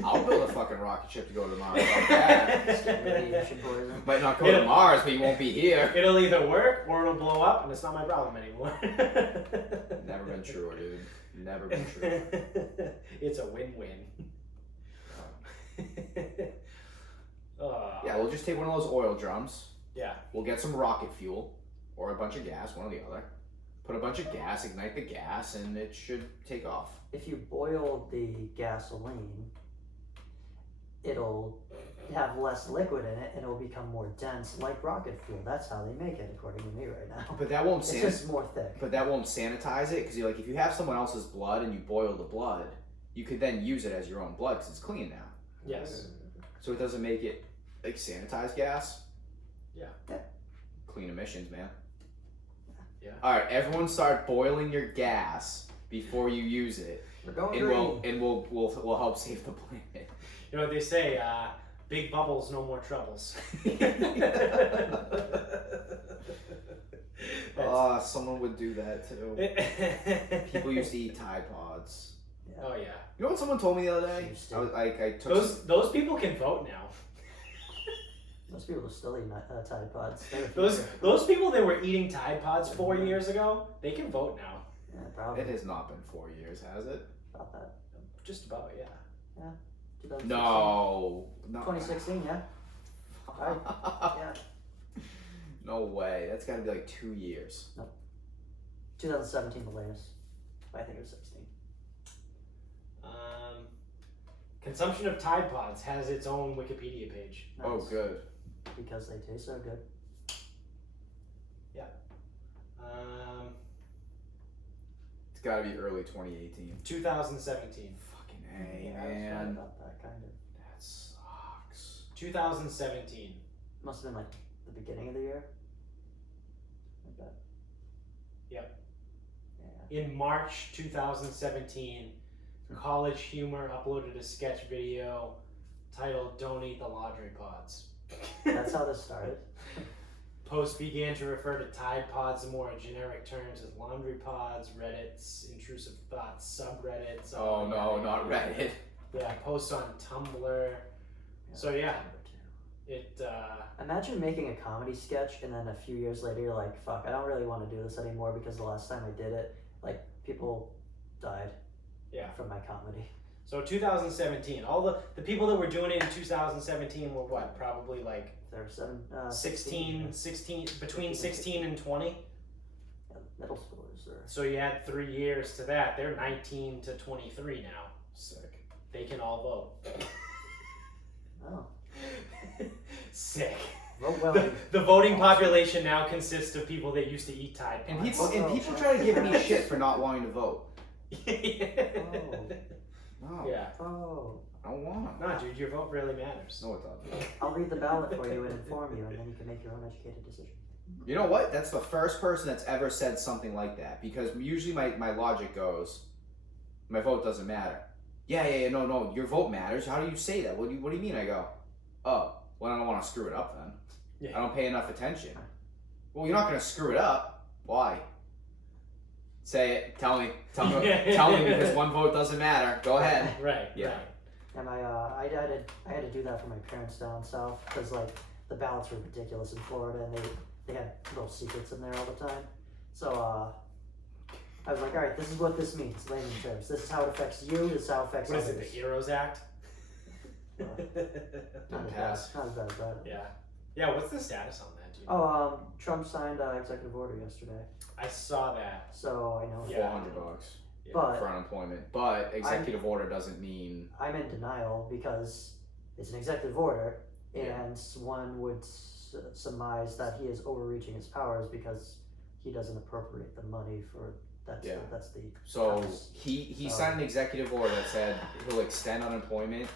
I'll build a fucking rocket ship to go to Mars. Like that. Radiation poison. Might not go to Mars, but you won't be here. It'll either work or it'll blow up, and it's not my problem anymore. Never been truer, dude. Never been truer. It's a win-win. Yeah, we'll just take one of those oil drums. Yeah. We'll get some rocket fuel or a bunch of gas, one or the other. Put a bunch of gas, ignite the gas, and it should take off. If you boil the gasoline, it'll have less liquid in it and it'll become more dense like rocket fuel. That's how they make it, according to me right now. But that won't It's just more thick. But that won't sanitize it, because if you have someone else's blood and you boil the blood, you could then use it as your own blood because it's clean now. Yes. So it doesn't make it like sanitized gas. Yeah. Clean emissions, man. Yeah. All right, everyone, start boiling your gas before you use it, We're going and green. we'll help save the planet. You know what they say? Big bubbles, no more troubles. Oh, someone would do that too. People used to eat Tide Pods. Yeah. Oh yeah. You know what someone told me the other day? Used to. I was like, I took Those people can vote now. Most people still eat Tide Pods. They're Those people that were eating Tide Pods 4 years ago, they can vote now. Yeah, probably. It has not been 4 years, has it? About that. Just about, yeah. 2016. No. 2016, yeah. Right. Yeah. No way. That's got to be like 2 years. 2017, the latest. I think it was 16. Consumption of Tide Pods has its own Wikipedia page. Nice. Oh, good. Because they taste so good. It's got to be early 2018. 2017. Fucking A, Yeah, I was right man. about that, kind of. That sucks. 2017. Must have been like the beginning of the year. I bet. Yep. Yeah. In March 2017, College Humor uploaded a sketch video titled "Don't Eat the Laundry Pods." That's how this started. Posts began to refer to Tide Pods in more generic terms as laundry pods, Reddit's intrusive thoughts, subreddits. Oh no, not Reddit. Yeah, posts on Tumblr. So yeah, it. Imagine making a comedy sketch and then a few years later you're like, fuck, I don't really want to do this anymore because the last time I did it, like, people died. Yeah. From my comedy. So 2017, all the people that were doing it in 2017 were what? Probably like There were 16, between 16 and 20. Yeah, middle schoolers. Or... So you add 3 years to that. They're 19 to 23 now. Sick. They can all vote. Oh. Sick. Vote well. The voting population now consists of people that used to eat Tide And Pods. people try to give me shit for not wanting to vote. No. Yeah. Oh. I don't want No, dude, your vote really matters. No, it doesn't. I'll read the ballot for you and inform you, and then you can make your own educated decision. You know what? That's the first person that's ever said something like that. Because usually my logic goes, my vote doesn't matter. Yeah, no, your vote matters. How do you say that? What do you mean? I go, oh, well, I don't want to screw it up then. Yeah. I don't pay enough attention. Well, you're not going to screw it up. Why? Say it. Tell me. Tell me because one vote doesn't matter. Go ahead. Right. Yeah. Right. And I had to do that for my parents down south because like the ballots were ridiculous in Florida, and they had little secrets in there all the time. So I was like, all right, this is what this means, layman terms. This is how it affects you. This is how it affects What is others. it, the Heroes Act? Not Didn't as pass. bad as that. Yeah. Yeah, what's the status on that, dude? Trump signed an executive order yesterday, I saw that. so I know. Yeah. $400 Yeah. But for unemployment. But executive order doesn't mean I'm in denial because it's an executive order, Yeah. and one would surmise that he is overreaching his powers because he doesn't appropriate the money for that's Yeah. that's the so. House. He So- signed an executive order that said he'll extend unemployment,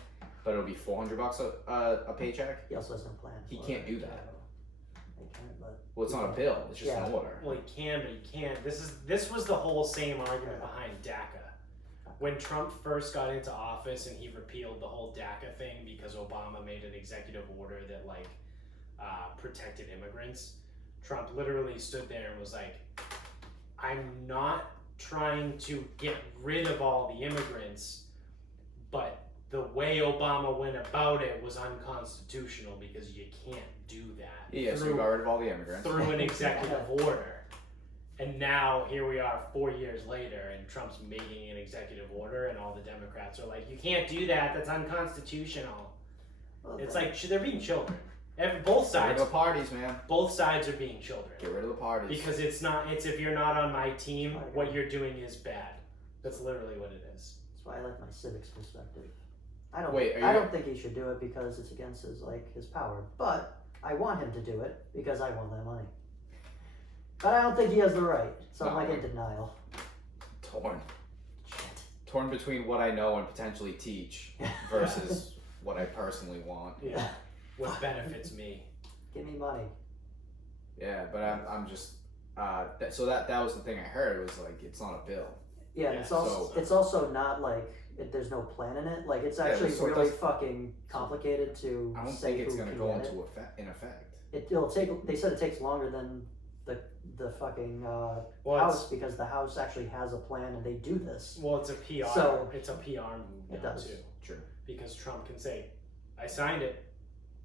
but it'll be $400 a paycheck. he also has no plan. He for can't it, do that. He can't, but Well, it's not a bill. It's just an Yeah. order. Well, he can, but he can't. This was the whole same argument behind DACA. When Trump first got into office and he repealed the whole DACA thing because Obama made an executive order that protected immigrants, Trump literally stood there and was like, "I'm not trying to get rid of all the immigrants, but the way Obama went about it was unconstitutional because you can't do that Yeah, so we got rid of all the immigrants. through an executive order." And now here we are 4 years later, and Trump's making an executive order, and all the Democrats are like, "You can't do that. That's unconstitutional." well, It's that- like they're being children. Both Get rid sides, of the parties, man. both sides are being children. Get rid of the parties. Because it's not. It's if you're not on my team, what you're doing is bad. That's literally what it is. that's why I like my civics perspective. I don't. Wait, are I you- don't think he should do it because it's against his power, but I want him to do it because I want that money. But I don't think he has the right, so I'm No. like in denial. Torn. Shit. Torn between what I know and potentially teach versus what I personally want. Yeah. What benefits me? Give me money. Yeah, but I'm just so that was the thing I heard. It was like it's not a bill. Yeah, and Yeah, it's also so- it's also not like there's no plan in it. Like it's Yeah, actually so it really does- fucking complicated to I don't say think it's who gonna can go get into effect. It'll take. They said it takes longer than the fucking Well, house because the house actually has a plan and they do this. it's a PR. So- it's a PR move It now does. too, True. because Trump can say, "I signed it.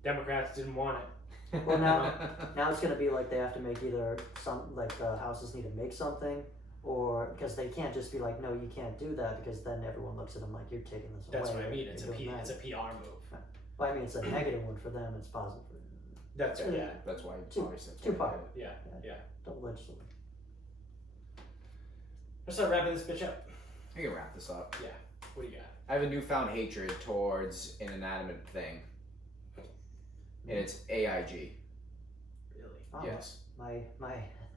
Democrats didn't want it." Well, now it's gonna be like they have to make either the houses need to make something, or because they can't just be like, no, you can't do that because then everyone looks at them like you're taking this That's away. what I mean. or It's you're a doing that. it's a PR move. Well, I mean, it's a negative one for them. It's positive. That's yeah, That's why Two- obviously that's two why I part. did it. yeah. Double-edged sword. Let's start wrapping this bitch up. I can wrap this up. What do you got? I have a newfound hatred towards an inanimate thing, and it's AIG. Really? Oh, Yes. My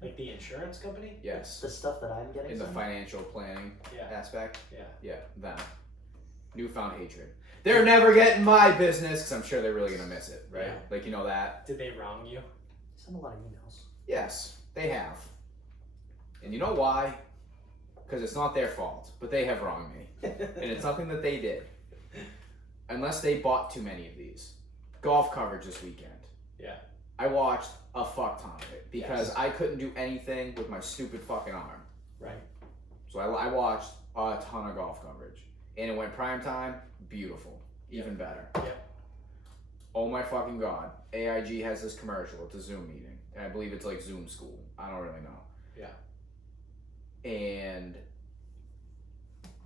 Like the insurance company? Yes. the stuff that I'm getting. In the sent? financial planning Yeah. aspect. Yeah. Yeah, them. Newfound hatred. They're never getting my business because I'm sure they're really gonna miss it, right? Yeah. Like you know that. Did they wrong you? Send a lot of emails. Yes, they have. And you know why? Because it's not their fault, but they have wronged me, and it's nothing that they did. Unless they bought too many of these. Golf coverage this weekend. Yeah. I watched a fuck ton of it because Yes. I couldn't do anything with my stupid fucking arm. Right. So I watched a ton of golf coverage. And it went prime time, beautiful. Even better. Yeah. Oh my fucking god. AIG has this commercial. It's a Zoom meeting. And I believe it's like Zoom school. I don't really know. Yeah. And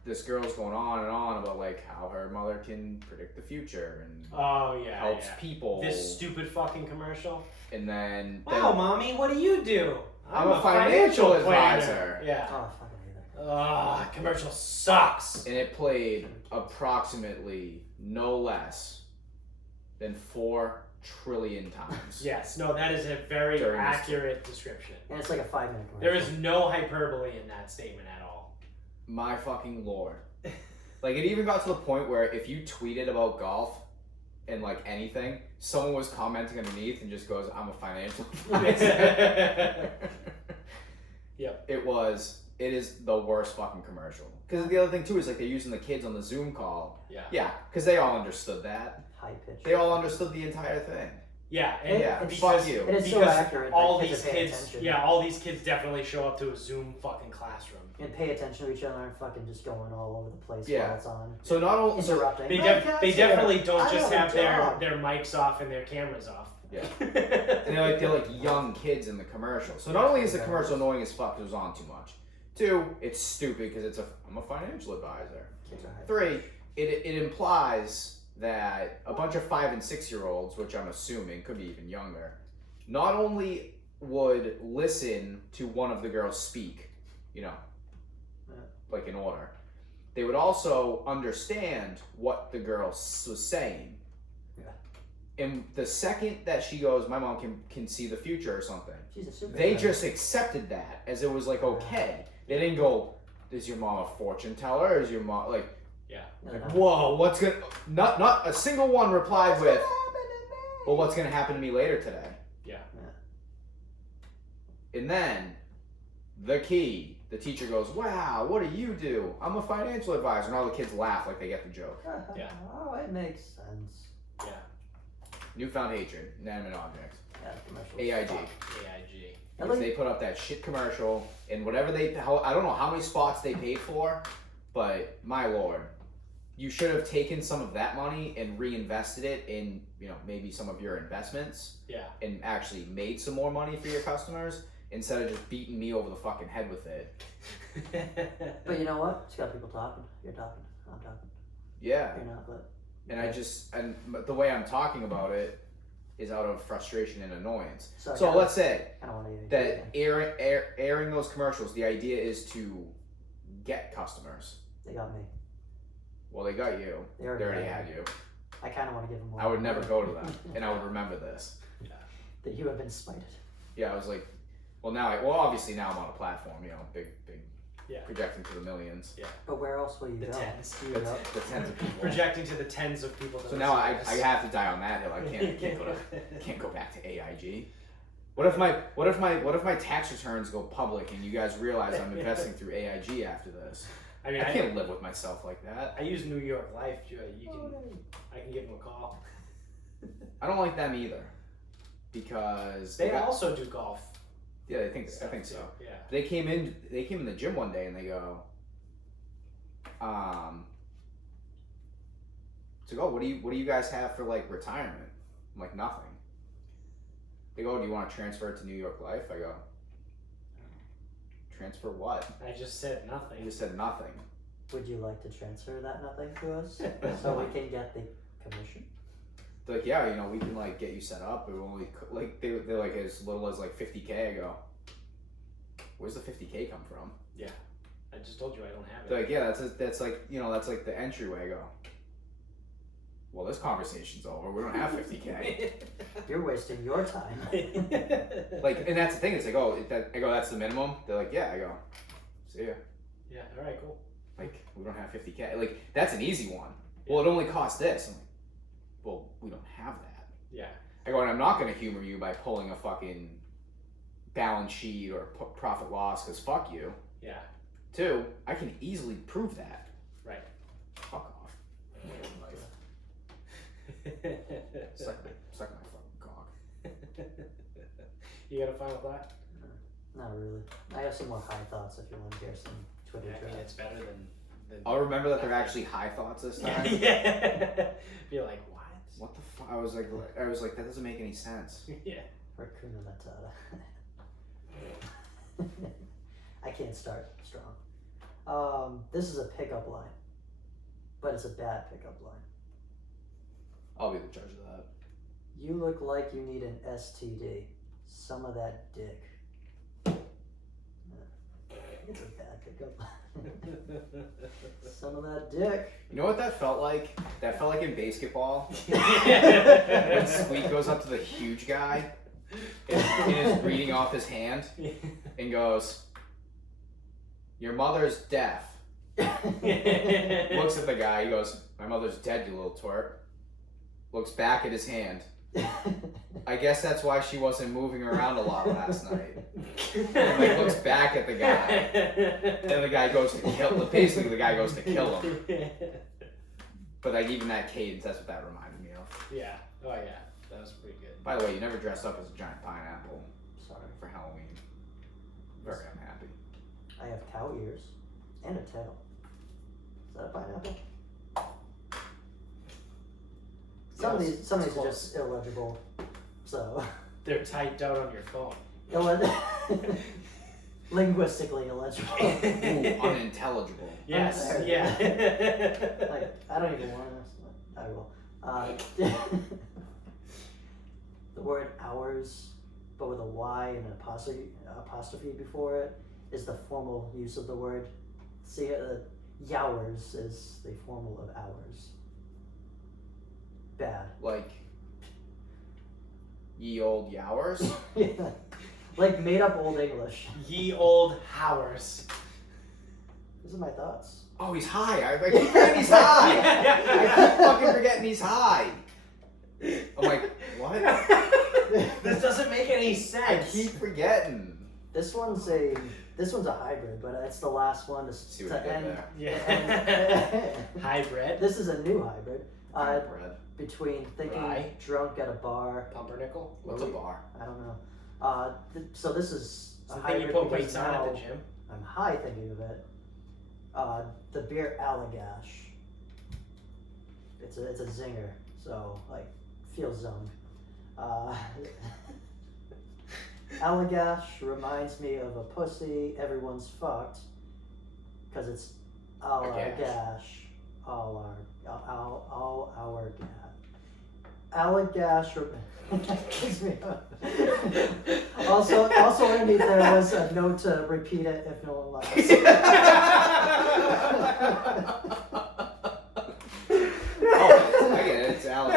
this girl's going on and on about like how her mother can predict the future and Oh yeah. helps yeah. people. This stupid fucking commercial. And then Wow, mommy, what do you do? I'm a financial planner. advisor. Yeah. Oh, fucking hate that. Ah, commercial sucks. and it played approximately no less than 4 trillion times. Yes. No, that is a very During this- accurate description. And it's like a 5-minute commercial. There is no hyperbole in that statement at all. My fucking lord. Like it even got to the point where if you tweeted about golf and like anything, someone was commenting underneath and just goes, "I'm a financial advisor." Yep. It is the worst fucking commercial. Because the other thing too is like they're using the kids on the Zoom call. Yeah. Yeah, because they all understood that. high pitch. They all understood the entire thing. Yeah. And Yeah, it's- fuck you. And it's so because accurate. all that these pay kids, attention. yeah, all these kids definitely show up to a Zoom fucking classroom. And pay attention to each other and fucking just going all over the place Yeah. while it's on. So not only Interrupting. They, My they cat's definitely here. don't I just have have a job. their mics off and their cameras off. Yeah. And they're like young kids in the commercial. So not only is the commercial annoying as fuck because it was on too much. 2, it's stupid because I'm a financial advisor. Kids are hyper. 3, it implies that a bunch of 5 and 6-year-olds, which I'm assuming could be even younger, not only would listen to one of the girls speak, like in order, they would also understand what the girl was saying. Yeah. And the second that she goes, my mom can see the future or something, She's a super they just accepted that as it was like okay. They didn't go, is your mom a fortune teller? Or is your mom like, yeah, like, whoa, what's gonna, not a single one replied with, well, what's gonna happen to me later today? Yeah. And then the teacher goes, wow, what do you do? I'm a financial advisor. And all the kids laugh like they get the joke. Yeah. Oh, it makes sense. Yeah. Newfound hatred, inanimate objects. Yeah, commercials. AIG. AIG. Because they put up that shit commercial and whatever I don't know how many spots they paid for, but my lord, you should have taken some of that money and reinvested it in, maybe some of your investments. Yeah. And actually made some more money for your customers instead of just beating me over the fucking head with it. But you know what? It's got people talking. You're talking. I'm talking. Yeah. You're not, but. And the way I'm talking about it is out of frustration and annoyance. So let's say I don't want to that airing those commercials, the idea is to get customers. They got me. Well, they got you. They already had you. I kind of want to give them more. I would never go to them, and I would remember this. Yeah. That you have been spited. Yeah, I was like, obviously now I'm on a platform, big, yeah, projecting to the millions. Yeah. But where else will you The go? tens. You The know? tens of people. Projecting to the tens of people. So now I have to die on that hill. I can't go back to AIG. What if my tax returns go public and you guys realize I'm investing through AIG after this? I can't live with myself like that. I use New York Life. I can give them a call. I don't like them either, because they also do golf. Yeah, I think so. Yeah. They came in the gym one day and they go, what do you guys have for like retirement? I'm like, nothing. They go, do you want to transfer it to New York Life? I go, transfer what? I just said nothing. You just said nothing. Would you like to transfer that nothing to us so we can get the commission? They're like, yeah, we can like get you set up. It only like they're like as little as like $50K. I go, where's the $50K come from? Yeah, I just told you I don't have it. They're like, yeah, that's like that's like the entryway. I go, well, this conversation's over. We don't have $50K. You're wasting your time. Like, and that's the thing. It's like, I go, that's the minimum. They're like, yeah. I go, see ya. Yeah. All right. Cool. Like, we don't have $50K. Like, that's an easy one. Well, it only costs this. I'm like, well, we don't have that. Yeah. I go, and I'm not going to humor you by pulling a fucking balance sheet or profit loss, because fuck you. Yeah. 2, I can easily prove that. Right. Fuck off. Suck my fucking cock. You got a final thought? Not really. I have some more high thoughts if you want to hear some Twitter Yeah, I mean, chat. it's better than I'll remember that they're actually high thoughts this time. Yeah. Be like, what? What the fuck? I was like, that doesn't make any sense. Yeah. Hakuna Matata. I can't start strong. This is a pickup line, but it's a bad pickup line. I'll be the judge of that. You look like you need an STD. Some of that dick. It's a bad pickup line. Some of that dick. You know what that felt like? That felt like in basketball. When Squeak goes up to the huge guy and is reading off his hand and goes, "Your mother's deaf." Looks at the guy, he goes, "My mother's dead, you little twerp." Looks back at his hand. I guess that's why she wasn't moving around a lot last night. And like looks back at the guy. And the guy goes to kill, basically the guy goes to kill him. But like even that cadence, that's what that reminded me of. Yeah. Oh yeah. That was pretty good. By the way, you never dressed up as a giant pineapple. Sorry. For Halloween. Very unhappy. I have cow ears and a tail. Is that a pineapple? Some of these are just illegible So They're typed out on your phone. linguistically illegible. Ooh, unintelligible. Yes. There. Yeah. Like, I don't even want to. I will. The word hours, but with a Y and an apostrophe before it, is the formal use of the word. See, yowers is the formal of hours. Bad. Like ye old yowers. Yeah. Like made up Old English. Ye old howers. These are my thoughts. Oh, he's high. I keep forgetting he's high. I keep fucking forgetting he's high. I'm like, what? This doesn't make any I sense. keep forgetting. This one's a hybrid, but it's the last one See what to I did end. there. Yeah. Hybrid. This is a new hybrid. Bread. Between thinking Rye. drunk at a bar. Pumpernickel. What's a bar? I don't know. So this is It's a the thing you hybrid put because weights on at now the gym. I'm high thinking of it. The beer Allagash. It's a zinger, so like feels zoned. Allagash reminds me of a pussy everyone's fucked, because it's all our gash. gash, all our gash. Allagash gives me also underneath there was a note to repeat it if no one laughs. Oh, I get it. It's Alex.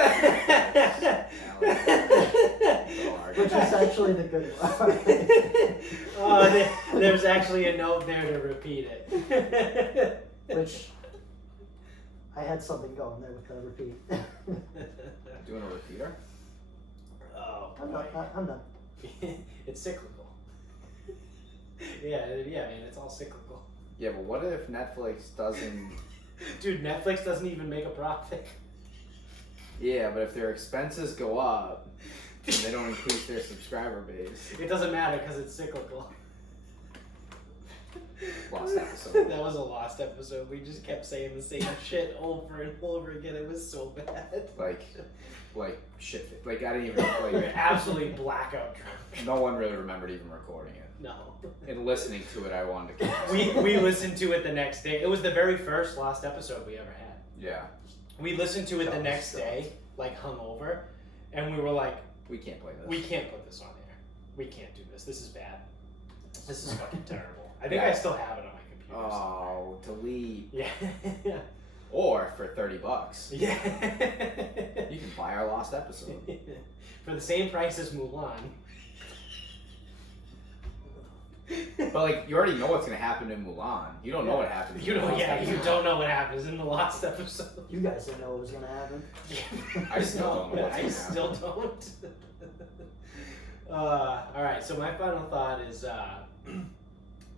Which is actually the good one. Oh, there's actually a note there to repeat it. Which I had something going there with the repeat. Doing a repeater? Oh, I'm boy. not. It's cyclical. Yeah, man, it's all cyclical. Yeah, but what if Netflix doesn't? Dude, Netflix doesn't even make a profit. Yeah, but if their expenses go up, and they don't increase their subscriber base. It doesn't matter because it's cyclical. Lost episode. That was a lost episode. We just kept saying the same shit over and over again. It was so bad. Like shit. Like I didn't even We were like. absolutely blackout drunk. No one really remembered even recording it. No. And listening to it, I wanted to. We listened to it the next day. It was the very first lost episode we ever had. Yeah. We listened to it the That was next sucked. day, like hungover, and we were like, We can't play this. we can't put this on there. We can't do this. This is bad. This is fucking terrible. I think Yeah. I still have it on my computer. Oh, delete. Yeah. Or for $30, Yeah. you can buy our lost episode. For the same price as Mulan. But like, you already know what's gonna happen in Mulan. You don't know what happens. You in the know, lost yeah, you episode. don't know what happens in the last episode. You guys didn't know what was gonna happen. I still don't know what's I gonna still don't. All right, so my final thought is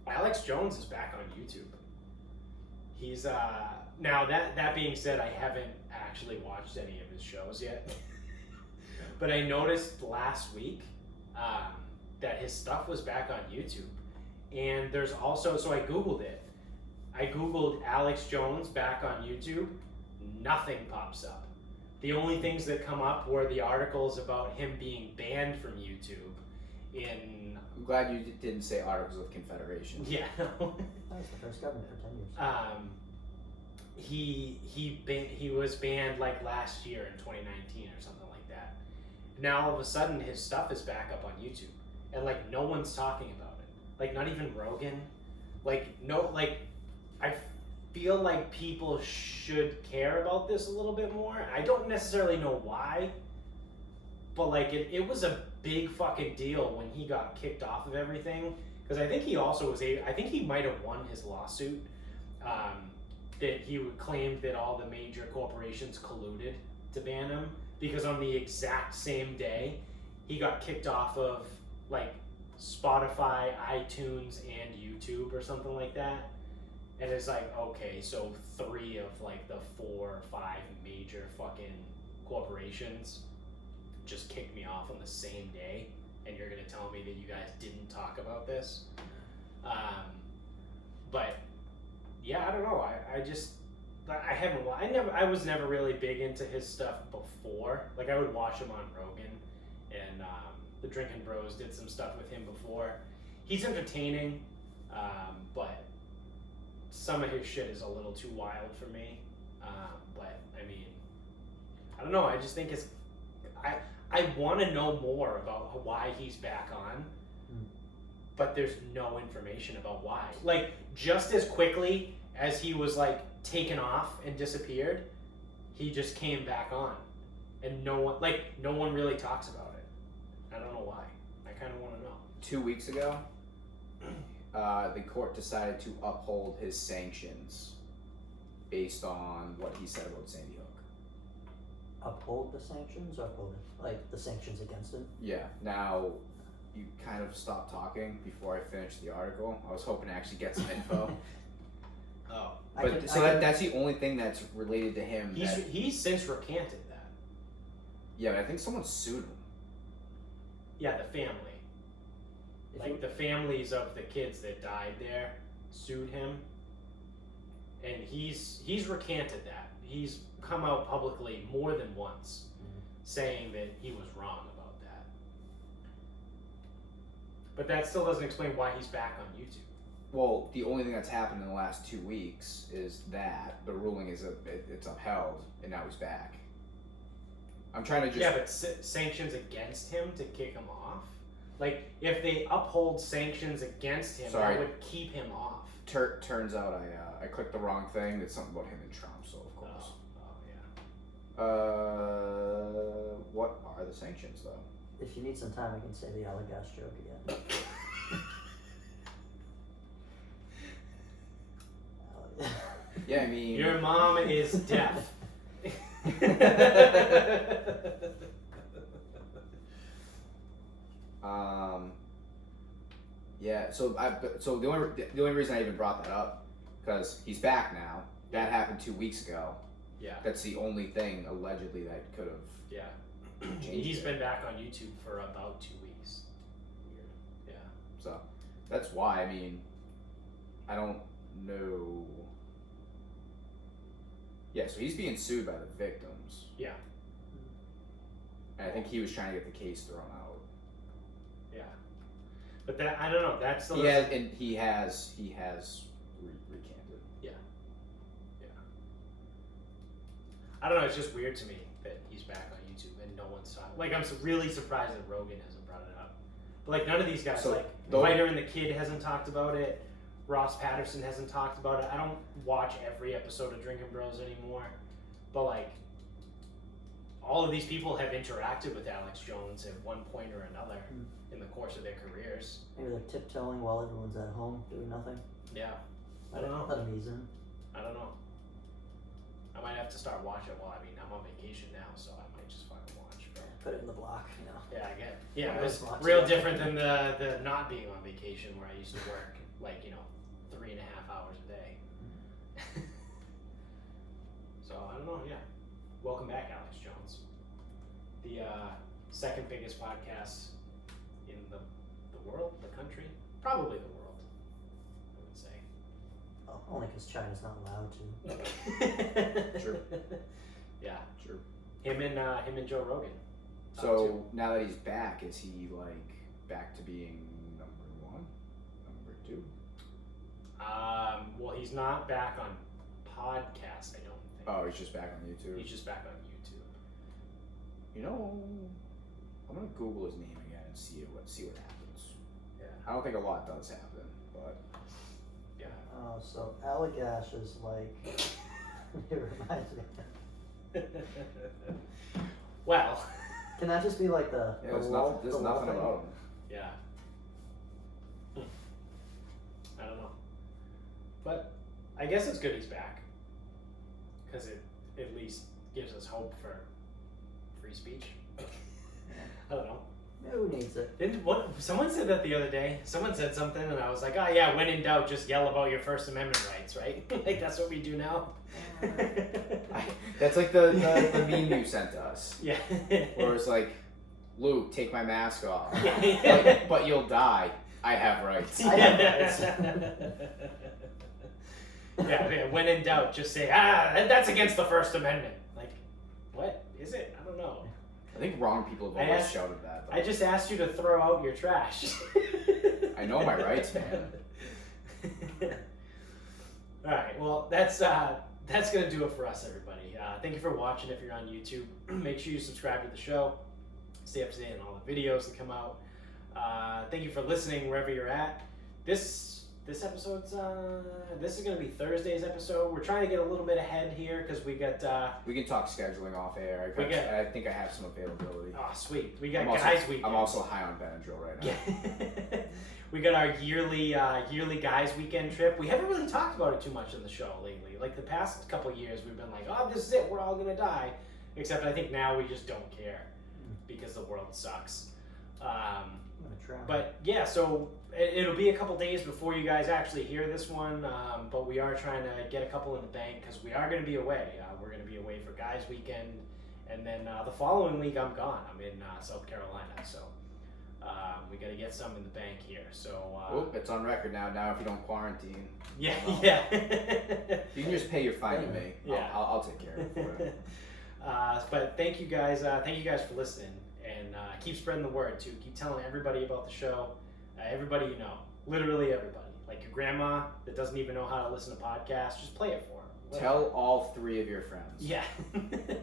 Alex Jones is back on YouTube. He's now that being said, I haven't actually watched any of his shows yet, but I noticed last week that his stuff was back on YouTube, and there's also so I googled it. I googled Alex Jones back on YouTube. Nothing pops up. The only things that come up were the articles about him being banned from YouTube in I'm glad you didn't say Articles of Confederation. yeah. That was the first government for 10 years. He was banned like last year in 2019 or something like that. Now all of a sudden his stuff is back up on YouTube, and like no one's talking about it. Like not even Rogan. Like no, like I feel like people should care about this a little bit more. I don't necessarily know why, but like it was a big fucking deal when he got kicked off of everything, because I think he also was I think he might have won his lawsuit, that he would claim that all the major corporations colluded to ban him, because on the exact same day he got kicked off of like Spotify, iTunes, and YouTube or something like that. And it's like, okay, so 3 of like the 4 or 5 major fucking corporations just kicked me off on the same day, and you're gonna tell me that you guys didn't talk about this? But yeah, I don't know. I was never really big into his stuff before. Like I would watch him on Rogan, and the Drinking Bros did some stuff with him before. He's entertaining, but some of his shit is a little too wild for me. But I mean, I don't know. I just think it's. I want to know more about why he's back on, but there's no information about why. Like, just as quickly as he was like taken off and disappeared, he just came back on, and no one really talks about it. I don't know why. I kind of want to know. 2 weeks ago, the court decided to uphold his sanctions based on what he said about Sandy Hook. Uphold the sanctions, or uphold it? Like the sanctions against him? Yeah. Now, you kind of stopped talking before I finished the article. I was hoping to actually get some info. Oh, But that's the only thing that's related to him. He's since recanted that. Yeah, but I think someone sued him. Yeah, the family. Like the families of the kids that died there sued him, and he's recanted that. He's come out publicly more than once saying that he was wrong about that. But that still doesn't explain why he's back on YouTube. Well, the only thing that's happened in the last 2 weeks is that the ruling is it's upheld, and now he's back. I'm trying to just... Yeah, but sanctions against him to kick him off? Like, if they uphold sanctions against him, that would keep him off. Turns out I clicked the wrong thing. It's something about him and Trump, so of course. What are the sanctions, though? If you need some time, I can say the Allagash joke again. Yeah, I mean... Your mom is deaf. Yeah, so the only reason I even brought that up, because he's back now. That happened 2 weeks ago. Yeah. That's the only thing, allegedly, that could have... Yeah. He's been back on YouTube for about 2 weeks. Weird. Yeah. So, that's why, I mean, I don't know... Yeah, so he's being sued by the victims. Yeah. And I think he was trying to get the case thrown out. Yeah. But that, I don't know, that's still... He has recanted. Yeah. Yeah. I don't know, it's just weird to me that he's back on YouTube and no one's talking. Like, I'm really surprised that Rogan hasn't brought it up. But, like, none of these guys, the Fighter and the Kid hasn't talked about it. Ross Patterson hasn't talked about it. I don't watch every episode of Drinking Bros anymore. But, like, all of these people have interacted with Alex Jones at one point or another in the course of their careers. Maybe they're tiptoeing while everyone's at home doing nothing. Yeah. I don't know. Let them ease in. I don't know. I might have to start watching. Well, I mean, I'm on vacation now, so I might just fucking watch. But... Put it in the block, you know. Yeah, I get it. Yeah, Well, it's lots real of- different than the not being on vacation where I used to work, like, 3.5 hours a day. So, I don't know, yeah. Welcome back, Alex Jones. The second biggest podcast in the world, the country, probably the world, I would say. Well, only because China's not allowed to. True. Yeah. True. Him and Joe Rogan. So, now that he's back, is he, back to being number 1? Number 2? Well, he's not back on podcasts, I don't think. Oh, he's just back on YouTube? He's just back on YouTube. I'm gonna Google his name again and see what happens. Yeah. I don't think a lot does happen, but yeah. Oh, so Allagash is like... it reminds me. Well. Can that just be like the there's lull, nothing the lull thing? about him. Yeah. I don't know. But I guess it's good he's back. Because it at least gives us hope for free speech. I don't know. Who needs it? Someone said that the other day. Someone said something and I was like, oh yeah, when in doubt, just yell about your First Amendment rights, right? Like that's what we do now. That's like the meme you sent us. Yeah. Where it's like, Luke, take my mask off. But you'll die. I have rights. I have rights. Yeah, when in doubt, just say, that's against the First Amendment. Like, what is it? I don't know. I think wrong people have I always asked- shouted that. Though. I just asked you to throw out your trash. I know my rights, man. All right. Well, that's gonna do it for us, everybody. Thank you for watching. If you're on YouTube, make sure you subscribe to the show. Stay up to date on all the videos that come out. Thank you for listening wherever you're at. This episode's this is gonna be Thursday's episode. We're trying to get a little bit ahead here because we got We can talk scheduling off air. I think I have some availability. oh sweet, we got I'm also, guys weekend. I'm also high on Benadryl right now. Yeah. We got our yearly guys weekend trip. We haven't really talked about it too much on the show lately. Like the past couple years, we've been like, oh, this is it. We're all gonna die. Except I think now we just don't care because the world sucks. I'm gonna try. But yeah, so it'll be a couple days before you guys actually hear this one. But we are trying to get a couple in the bank because we are going to be away. We're going to be away for guys weekend, and then the following week I'm gone. I'm in South Carolina, so we got to get some in the bank here. So Oh, it's on record now. Now, if you don't quarantine, yeah, well, yeah. you can just pay your fine to me. Yeah. I'll take care of it for you. But thank you guys. Thank you guys for listening, and keep spreading the word too. Keep telling everybody about the show. Everybody you know, literally everybody. Like your grandma that doesn't even know how to listen to podcasts, just play it for her. Tell all 3 of your friends. Yeah. And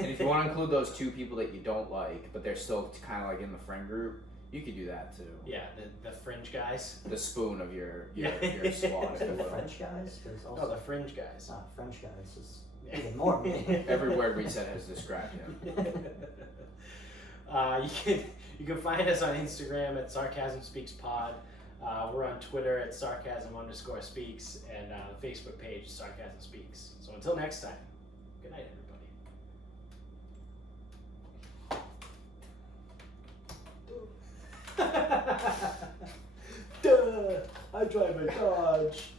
if you want to include those 2 people that you don't like, but they're still kind of like in the friend group, you could do that too. Yeah, the fringe guys. The spoon of your Yeah. squad, if you The will. French guys? There's Oh, also the fringe guys. French guys is even more mean. Every word we said has described him. You can find us on Instagram at Sarcasm Speaks Pod. We're on Twitter at Sarcasm_speaks, and the Facebook page is Sarcasm Speaks. So until next time, good night, everybody. Duh! I drive a Dodge.